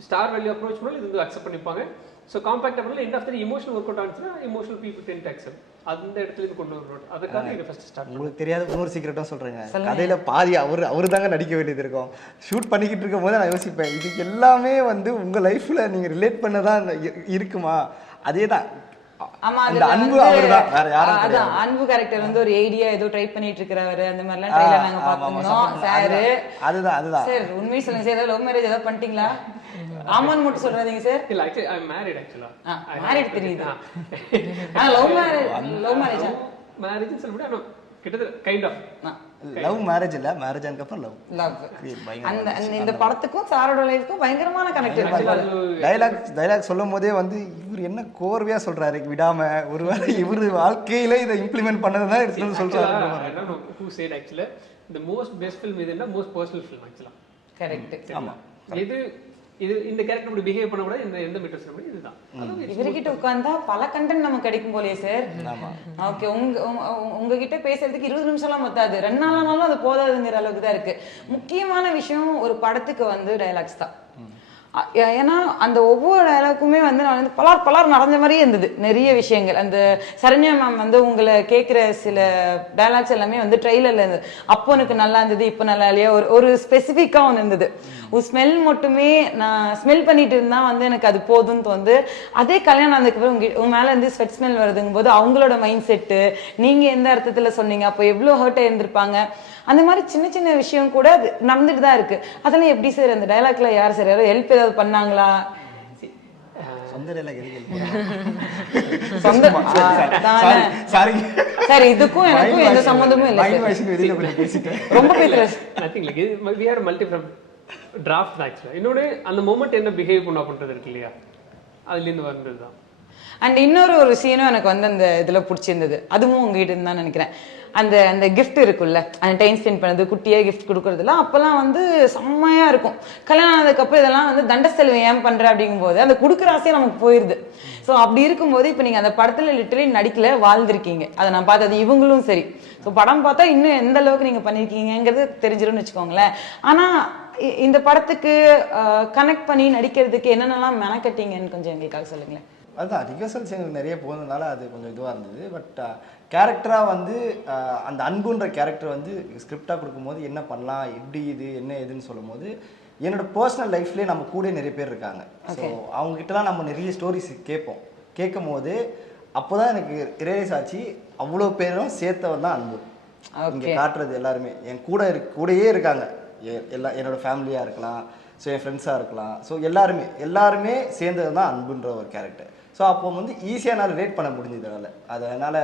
ஸ்டார் வேல்யூ அப்ரோச் பண்ணாலும் இது வந்து அக்செப்ட் பண்ணிப்பாங்க. ஸோ காம்பேக்டாக பண்ணல end of the emotional work out ஆனிச்சுன்னா இமோஷனல் பீப்புள் டென்ட் அக்செப்ட். அந்த இடத்துல இருந்து கொண்டு வரணும். அதுக்காக இது ஃபர்ஸ்ட் ஸ்டார்ட். உங்களுக்கு தெரியாத இன்னொரு சீக்கிரட்டும் சொல்கிறேங்க. கதையில் பாதி அவர் தாங்க நடிக்க வேண்டியது இருக்கும். ஷூட் பண்ணிக்கிட்டு இருக்கும் போது நான் யோசிப்பேன், இது எல்லாமே வந்து உங்கள் லைஃப்பில் நீங்கள் ரிலேட் பண்ணதான் இருக்குமா? அதே தான். அன்பு அவர்தான், வேற யாரும் கிடையாது. அன்பு கேரக்டர் வந்து ஒரு ஐடியா ஏதோ ட்ரை பண்ணிட்டு இருக்கிறவரு, அந்த மாதிரிலாம் ட்ரைலர் நாங்க பார்த்தோம் சார். அதுதான் சார். உண்மையை சொல்லுங்க சார், ஏதாவது லவ் மேரேஜ் ஏதாவது பண்ணிட்டீங்களா? ஆமான்னு மட்டும் சொல்றாதீங்க சார். இல்ல ஆக்சுவலி ஐ அம் மேரிட். ஆக்சுவலா மேரிட் தெரியுதா? லவ் மேரேஜ் சொல்ல முடியாது, கிட்டத்தட்ட கைண்ட் ஆஃப் லவ் மேரேஜ் இல்ல, மேரேஜ் ஆனதுக்கு அப்புறம் லவ். அந்த இந்த படத்துக்கும் சாரோட லைஃப்க்கும் பயங்கரமான கனெக்ட் இருக்கு. டைலாக் சொல்லும் போதே வந்து இவர் என்ன கோர்வையா சொல்றாரு, விடாம ஒருவேளை இவர் வாழ்க்கையில இதை இம்ப்ளிமெண்ட் பண்ணதான் எடுத்து சொல்றாரு. Who said actually the most best film இதுன்னா most personal film ஆக்சுவலா. கரெக்ட். ஆமா. இது இந்த கேரக்டர் இப்படி பிஹேவ் பண்ண கூட எந்த மீட்டர் சொல்ல முடியும் இதுதான். இவர்கிட்ட உட்கார்ந்தா பல கண்டென்ட் நமக்கு கிடைக்கும் போலயே சார். ஓகே, உங்ககிட்ட பேசுறதுக்கு 20 நிமிஷம்லாம் பத்தாது, 2 நாளானாலும் அது போதாதுங்கிற அளவுக்கு தான் இருக்கு. முக்கியமான விஷயம் ஒரு படத்துக்கு வந்து டைலாக்ஸ் தான். ஏன்னா அந்த ஒவ்வொரு டைலாக்குமே வந்து நான் வந்து பலார் நடந்த மாதிரியே இருந்தது. நிறைய விஷயங்கள் அந்த சரண்யா மேம் வந்து உங்களை கேட்குற சில டைலாக்ஸ் எல்லாமே வந்து ட்ரெய்லர்ல இருந்தது. அப்போ எனக்கு நல்லா இருந்தது, இப்போ நல்லா இல்லையா, ஒரு ஸ்பெசிஃபிக்காக ஒன்று இருந்தது. ஒரு ஸ்மெல் மட்டுமே நான் ஸ்மெல் பண்ணிட்டு இருந்தா வந்து எனக்கு அது போதும்னு தோணுது. அதே கல்யாணம் ஆனதுக்கப்புறம் உங்க மேல இருந்து ஸ்வெட் ஸ்மெல் வருதுங்கும் போது அவங்களோட மைண்ட் செட்டு நீங்க எந்த அர்த்தத்துல சொன்னீங்க, அப்போ எவ்வளோ ஹர்ட் ஆயிருந்திருப்பாங்க. அந்த மாதிரி சின்ன சின்ன விஷயம் கூட நடந்துட்டு தான் இருக்கு. அதெல்லாம் எப்படி சார் அந்த டைலாக்ல யார் சார் யாரும் ஹெல்ப் ஏதாவது பண்ணாங்களா? சார் இதுக்கும் எனக்கும் எந்த சம்பந்தமும் இல்லை. ரொம்ப பேசுறேன். மல்டி டிராஃப்ட் ஆக்சுவலாக இன்னொன்று அந்த மூமெண்ட் என்ன பிஹேவ் பண்ண அப்படின்றது இருக்கு இல்லையா, அதுலேருந்து வந்தது தான். அண்ட் இன்னொரு சீனும் எனக்கு வந்து அந்த இதில் பிடிச்சிருந்தது, அதுவும் உங்ககிட்ட இருந்து தான் நினைக்கிறேன். அந்த அந்த கிஃப்ட் இருக்குல்ல, அந்த டைம் ஸ்பெண்ட் பண்ணது, குட்டியே கிஃப்ட் கொடுக்குறதுலாம் அப்போல்லாம் வந்து செம்மையாக இருக்கும். கல்யாணம் ஆனதுக்கப்புறம் இதெல்லாம் வந்து தண்ட செலவு ஏன் பண்ணுற அப்படிங்கும்போது அந்த கொடுக்குற ஆசையே நமக்கு போயிடுது. ஸோ அப்படி இருக்கும்போது இப்போ நீங்கள் அந்த படத்தில் லிட்டரலி நடிக்கல, வாழ்ந்திருக்கீங்க. அதை நான் பார்த்தது, இவங்களும் சரி. ஸோ படம் பார்த்தா இன்னும் எந்த அளவுக்கு நீங்கள் பண்ணியிருக்கீங்கிறது தெரிஞ்சிடும்னு வச்சுக்கோங்களேன். ஆனால் இந்த படத்துக்கு கனெக்ட் பண்ணி நடிக்கிறதுக்கு என்னென்னலாம் மெனக்கட்டிங்கன்னு கொஞ்சம் எங்களுக்காக சொல்லுங்களேன். அதுதான் ரிஹர்சல்ஸ் எங்களுக்கு நிறைய போனதுனால அது கொஞ்சம் இதுவாக இருந்தது. பட் கேரக்டராக வந்து அந்த அன்புன்ற கேரக்டர் வந்து ஸ்கிரிப்டாக கொடுக்கும்போது என்ன பண்ணலாம், எப்படி இது என்ன ஏதுன்னு சொல்லும் போது என்னோடய பர்சனல் லைஃப்லேயே நம்ம கூட நிறைய பேர் இருக்காங்க. ஸோ அவங்ககிட்டலாம் நம்ம நிறைய ஸ்டோரிஸ் கேட்கும் போது அப்போ தான் எனக்கு ரியலைஸ் ஆச்சு, அவ்வளோ பேரும் சேர்த்தவன் தான் அன்பு. இங்கே காட்டுறது எல்லாருமே என் கூடயே இருக்காங்க. என்னோடய ஃபேமிலியாக இருக்கலாம், ஸோ என் ஃப்ரெண்ட்ஸாக இருக்கலாம், ஸோ எல்லாருமே சேர்ந்தது தான் அன்புன்ற ஒரு கேரக்டர். ஸோ அப்போ வந்து ஈஸியாக என்னால் ரிலேட் பண்ண முடிஞ்சதுனால அதனால்,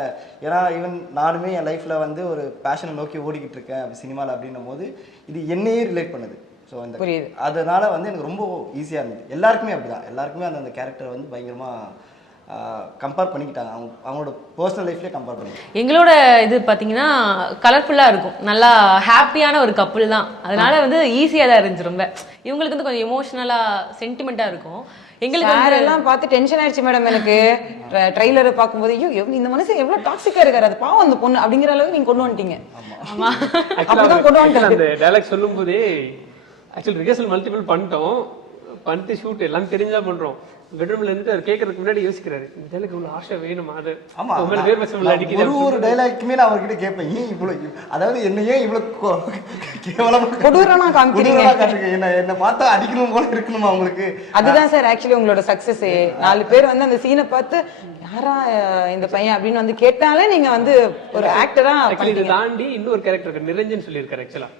ஏன்னா ஈவன் நானுமே என் லைஃப்பில் வந்து ஒரு பேஷனை நோக்கி ஓடிக்கிட்டு இருக்கேன் சினிமாவில் அப்படின்னும் போது இது என்னையே ரிலேட் பண்ணுது. ஸோ அந்த அதனால வந்து எனக்கு ரொம்ப ஈஸியாக இருந்தது. எல்லாருக்குமே அப்படிதான், எல்லாருக்குமே அந்த கேரக்டர் வந்து பயங்கரமாக கம்பேர் பண்ணிக்கிட்டாங்க, அவங்களோட பர்சனல் லைஃப்லேயே கம்பேர் பண்ணி. எங்களோட இது பார்த்தீங்கன்னா கலர்ஃபுல்லாக இருக்கும், நல்லா ஹாப்பியான ஒரு கப்புள் தான். அதனால வந்து ஈஸியாக தான் இருந்துச்சு. ரொம்ப இவங்களுக்கு வந்து கொஞ்சம் எமோஷனலாக சென்டிமெண்ட்டாக இருக்கும். எங்களுக்கு எல்லாம் பார்த்து டென்ஷன் ஆயிடுச்சு மேடம். எனக்கு ட்ரெய்லரை பார்க்கும்போது ஐயோ இந்த மனுஷன் எவ்வளவு டாக்ஸிக்கா இருக்காரு, அது பாவம் அந்த பொண்ணு அப்படிங்கிற அளவுக்கு நீங்க கொண்டு வந்துட்டீங்க. அப்பதான் கொண்டு வந்துட்டாங்க. அந்த டைலாக் சொல்லும் போதே ஆக்சுவலி ரிஹர்சல் மல்டிபிள் பண்ணிட்டு ஷூட் எல்லாம் தெரிஞ்சா பண்றோம். பெட்ரூம்ல இருந்து அவர் கேட்கறதுக்கு முன்னாடி யோசிக்கிறாரு, இந்த டைலாக் இவ்வளவு ஆசை வேணுமா, அது ஒரு டைலாக்குமே நான் அவர்கிட்ட கேட்பேன், ஏன் இவ்வளவு, அதாவது என்னையே இவ்வளவு கேவலமா கொடூரமா காமிக்கிறீங்க, என்ன பார்த்தா அடிக்கணும் போல இருக்கணுமா உங்களுக்கு? அதுதான் சார் ஆக்சுவலி உங்களோட சக்சஸே. 4 பேர் வந்து அந்த சீனை பார்த்து யாரா இந்த பையன் அப்படின்னு வந்து கேட்டாலே நீங்க வந்து ஒரு ஆக்டரா. இதை தாண்டி இன்னொரு கேரக்டர் நிரஞ்சன் சொல்லியிருக்காரு. ஆக்சுவலா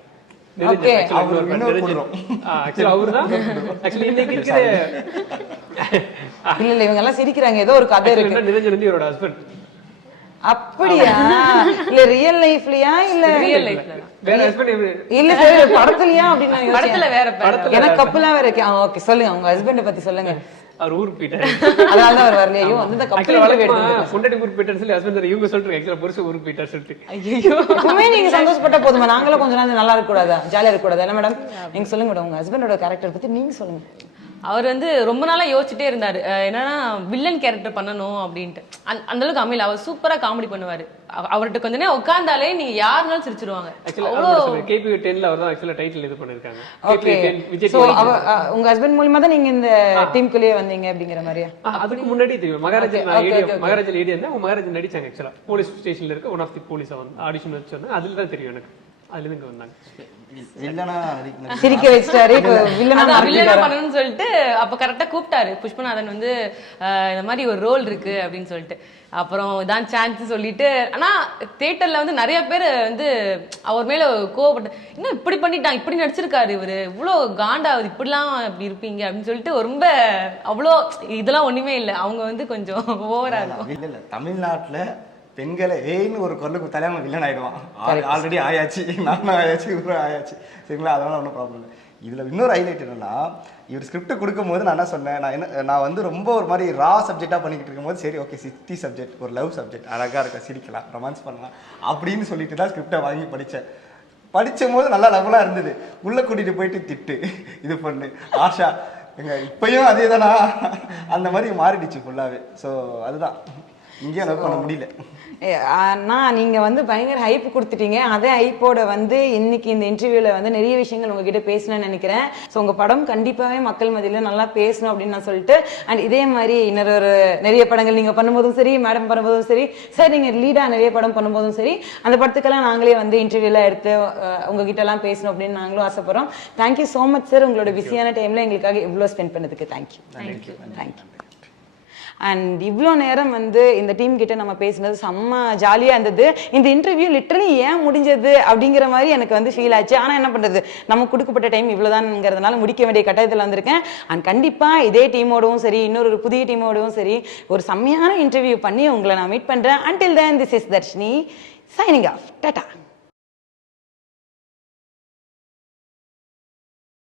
இல்ல இவங்க எல்லாம் சிரிக்கிறாங்க, ஏதோ ஒரு கதை இருக்கு. நிரஞ்சன் வந்து இவரோட ஹஸ்பண்ட். அப்படியா? இல்ல ரியல் லைஃப்லயா இல்ல ரியல் லைஃப்ல வேற ஹஸ்பண்ட் இல்ல சார் படத்துலயா அப்படின்னு படத்துல வேற படத்துல எனக்கு கப்பலா வேற இருக்கு. ஓகே சொல்லுங்க, உங்க ஹஸ்பண்ட் பத்தி சொல்லுங்க. அவர் ஊருக்கு போயிட்டாரு, அதனால தான் அவர் வரலையா? ஐயோ அந்த கப்பல் பொண்டாட்டி ஊருக்கு போயிட்டாரு சொல்லி ஹஸ்பண்ட் இவங்க சொல்றாங்க, ஆக்சுவலா புருஷன் ஊருக்கு போயிட்டாரு சொல்லிட்டு. ஐயோ எப்பவுமே நீங்க சந்தோஷப்பட்ட போதுமா, நாங்களும் கொஞ்ச நாள் நல்லா இருக்க கூடாதா, ஜாலியா இருக்க கூடாதா? என்ன மேடம் நீங்க சொல்லுங்க மேடம், உங்க ஹஸ்பண்டோட கேரக்டர் பத்தி நீங்க சொல்லுங்க. அவர் வந்து ரொம்ப நாளா யோசிச்சுட்டே இருந்தாரு, என்னன்னா வில்லன் கேரக்டர் பண்ணணும் அப்படின்ட்டு. அந்த அளவுக்கு அமையல. அவர் சூப்பரா காமெடி பண்ணுவாரு. அவர்கிட்ட கொஞ்ச நேரம் உட்கார்ந்தாலே நீங்க யாருனாலும் சிரிச்சிருவாங்க. கேபி 10ல அவர் தான் ஆக்சுவலா டைட்டில் இது பண்ணிருக்காங்க. உங்க ஹஸ்பண்ட் மூலமா தான் நீங்க இந்த டீமுக்குள்ளே வந்தீங்க அப்படிங்கிற மாதிரியா? அதுக்கு முன்னாடி தெரியும். மகாராஜன் ஏரியா இருந்தா மகாராஜன் நடிச்சாங்க. ஆக்சுவலா போலீஸ் ஸ்டேஷன்ல இருக்க ஒன் ஆஃப் தி போலீஸா வந்து ஆடிஷன் வச்சு சொன்னா அதுல தான் தெரியும் எனக்கு. அதுல இருந்து வந்தாங்க. சிரிக்க வச்சிட்டாரு. வில்லனா பண்ணணும்னு சொல்லிட்டு அப்ப கரெக்டா கூப்பிட்டாரு புஷ்பநாதன் வந்து, இந்த மாதிரி ஒரு ரோல் இருக்கு அப்படின்னு சொல்லிட்டு. அப்புறம் இதான் சான்ஸ் சொல்லிட்டு, ஆனா தியேட்டர்ல வந்து நிறைய பேர் வந்து அவர் மேல கோவப்பட்டு, இன்னும் இப்படி பண்ணிட்டாங்க, இப்படி நடிச்சிருக்காரு இவரு, இவ்வளவு காண்டாவது, இப்படிலாம் இப்படி இருப்பீங்க அப்படின்னு சொல்லிட்டு ரொம்ப அவ்வளோ இதெல்லாம் ஒண்ணுமே இல்லை. அவங்க வந்து கொஞ்சம் ஓவரா இருக்கும். இல்ல தமிழ்நாட்டுல பெண்களை ஏன்னு ஒரு குரலுக்கு தலையாம வில்லன் ஆயிடுவான். ஆல்ரெடி ஆயாச்சு, நானும் ஆயாச்சு, இவரும் ஆயாச்சு, சரிங்களா? அதனால ஒன்றும் ப்ராப்ளம் இல்லை. இதில் இன்னொரு ஹைலைட் என்னன்னா, இவர் ஸ்கிரிப்ட் கொடுக்கும்போது நான் என்ன சொன்னேன், நான் வந்து ரொம்ப ஒரு மாதிரி ரா சப்ஜெக்டாக பண்ணிக்கிட்டு இருக்கும்போது, சரி ஓகே சிட்டி சப்ஜெக்ட், ஒரு லவ் சப்ஜெக்ட், அழகாக இருக்க, சிரிக்கலாம், ரொமான்ஸ் பண்ணலாம் அப்படின்னு சொல்லிட்டு தான் ஸ்கிரிப்டை வாங்கி படித்தேன். படிச்சும் போது நல்லா லெவலாக இருந்தது. உள்ளே கூட்டிகிட்டு போயிட்டு திட்டு, இது பண்ணு, ஆஷா எங்க இப்பயும் அதே தானா அந்த மாதிரி மாறிடுச்சு ஃபுல்லாகவே. ஸோ அதுதான் இங்கேயும் லவ் பண்ண முடியல. ஆனால் நீங்கள் வந்து பயங்கர ஹைப் கொடுத்துட்டீங்க. அதே ஹைப்போட வந்து இன்னைக்கு இந்த இன்டர்வியூவில் வந்து நிறைய விஷயங்கள் உங்ககிட்ட பேசணும்னு நினைக்கிறேன். ஸோ உங்கள் படம் கண்டிப்பாகவே மக்கள் மத்தியில் நல்லா பேசணும் அப்படின்னு நான் சொல்லிட்டு, அண்ட் இதே மாதிரி இன்னொரு நிறைய படங்கள் நீங்கள் பண்ணும்போதும் சரி, மேடம் பண்ணும்போதும் சரி, சார் நீங்கள் லீடாக நிறைய படம் பண்ணும்போதும் சரி, அந்த படத்துக்கெல்லாம் நாங்களே வந்து இன்டர்வியூவில் எடுத்து உங்ககிட்ட எல்லாம் பேசணும் அப்படின்னு நாங்களும் ஆசைப்படுறோம். தேங்க்யூ ஸோ மச் சார், உங்களோட பிஸியான டைமில் எங்களுக்காக இவ்வளோ ஸ்பெண்ட் பண்ணதுக்கு தேங்க்யூ. தேங்க்யூ. அண்ட் இவ்வளோ நேரம் வந்து இந்த டீம் கிட்ட நம்ம பேசினது செம்ம ஜாலியாக இருந்தது. இந்த இன்டர்வியூ லிட்டரலி ஏன் முடிஞ்சது அப்படிங்கிற மாதிரி எனக்கு வந்து ஃபீல் ஆச்சு. ஆனால் என்ன பண்ணுறது, நமக்கு கொடுக்கப்பட்ட டைம் இவ்வளோதான்ங்கிறதுனால முடிக்க வேண்டிய கட்டாயத்தில் வந்திருக்கேன். அண்ட் கண்டிப்பாக இதே டீமோடவும் சரி, இன்னொரு புதிய டீமோடவும் சரி, ஒரு செம்மையான இன்டர்வியூ பண்ணி உங்களை நான் மீட் பண்ணுறேன். Until then, this is Darshini signing off. Tata.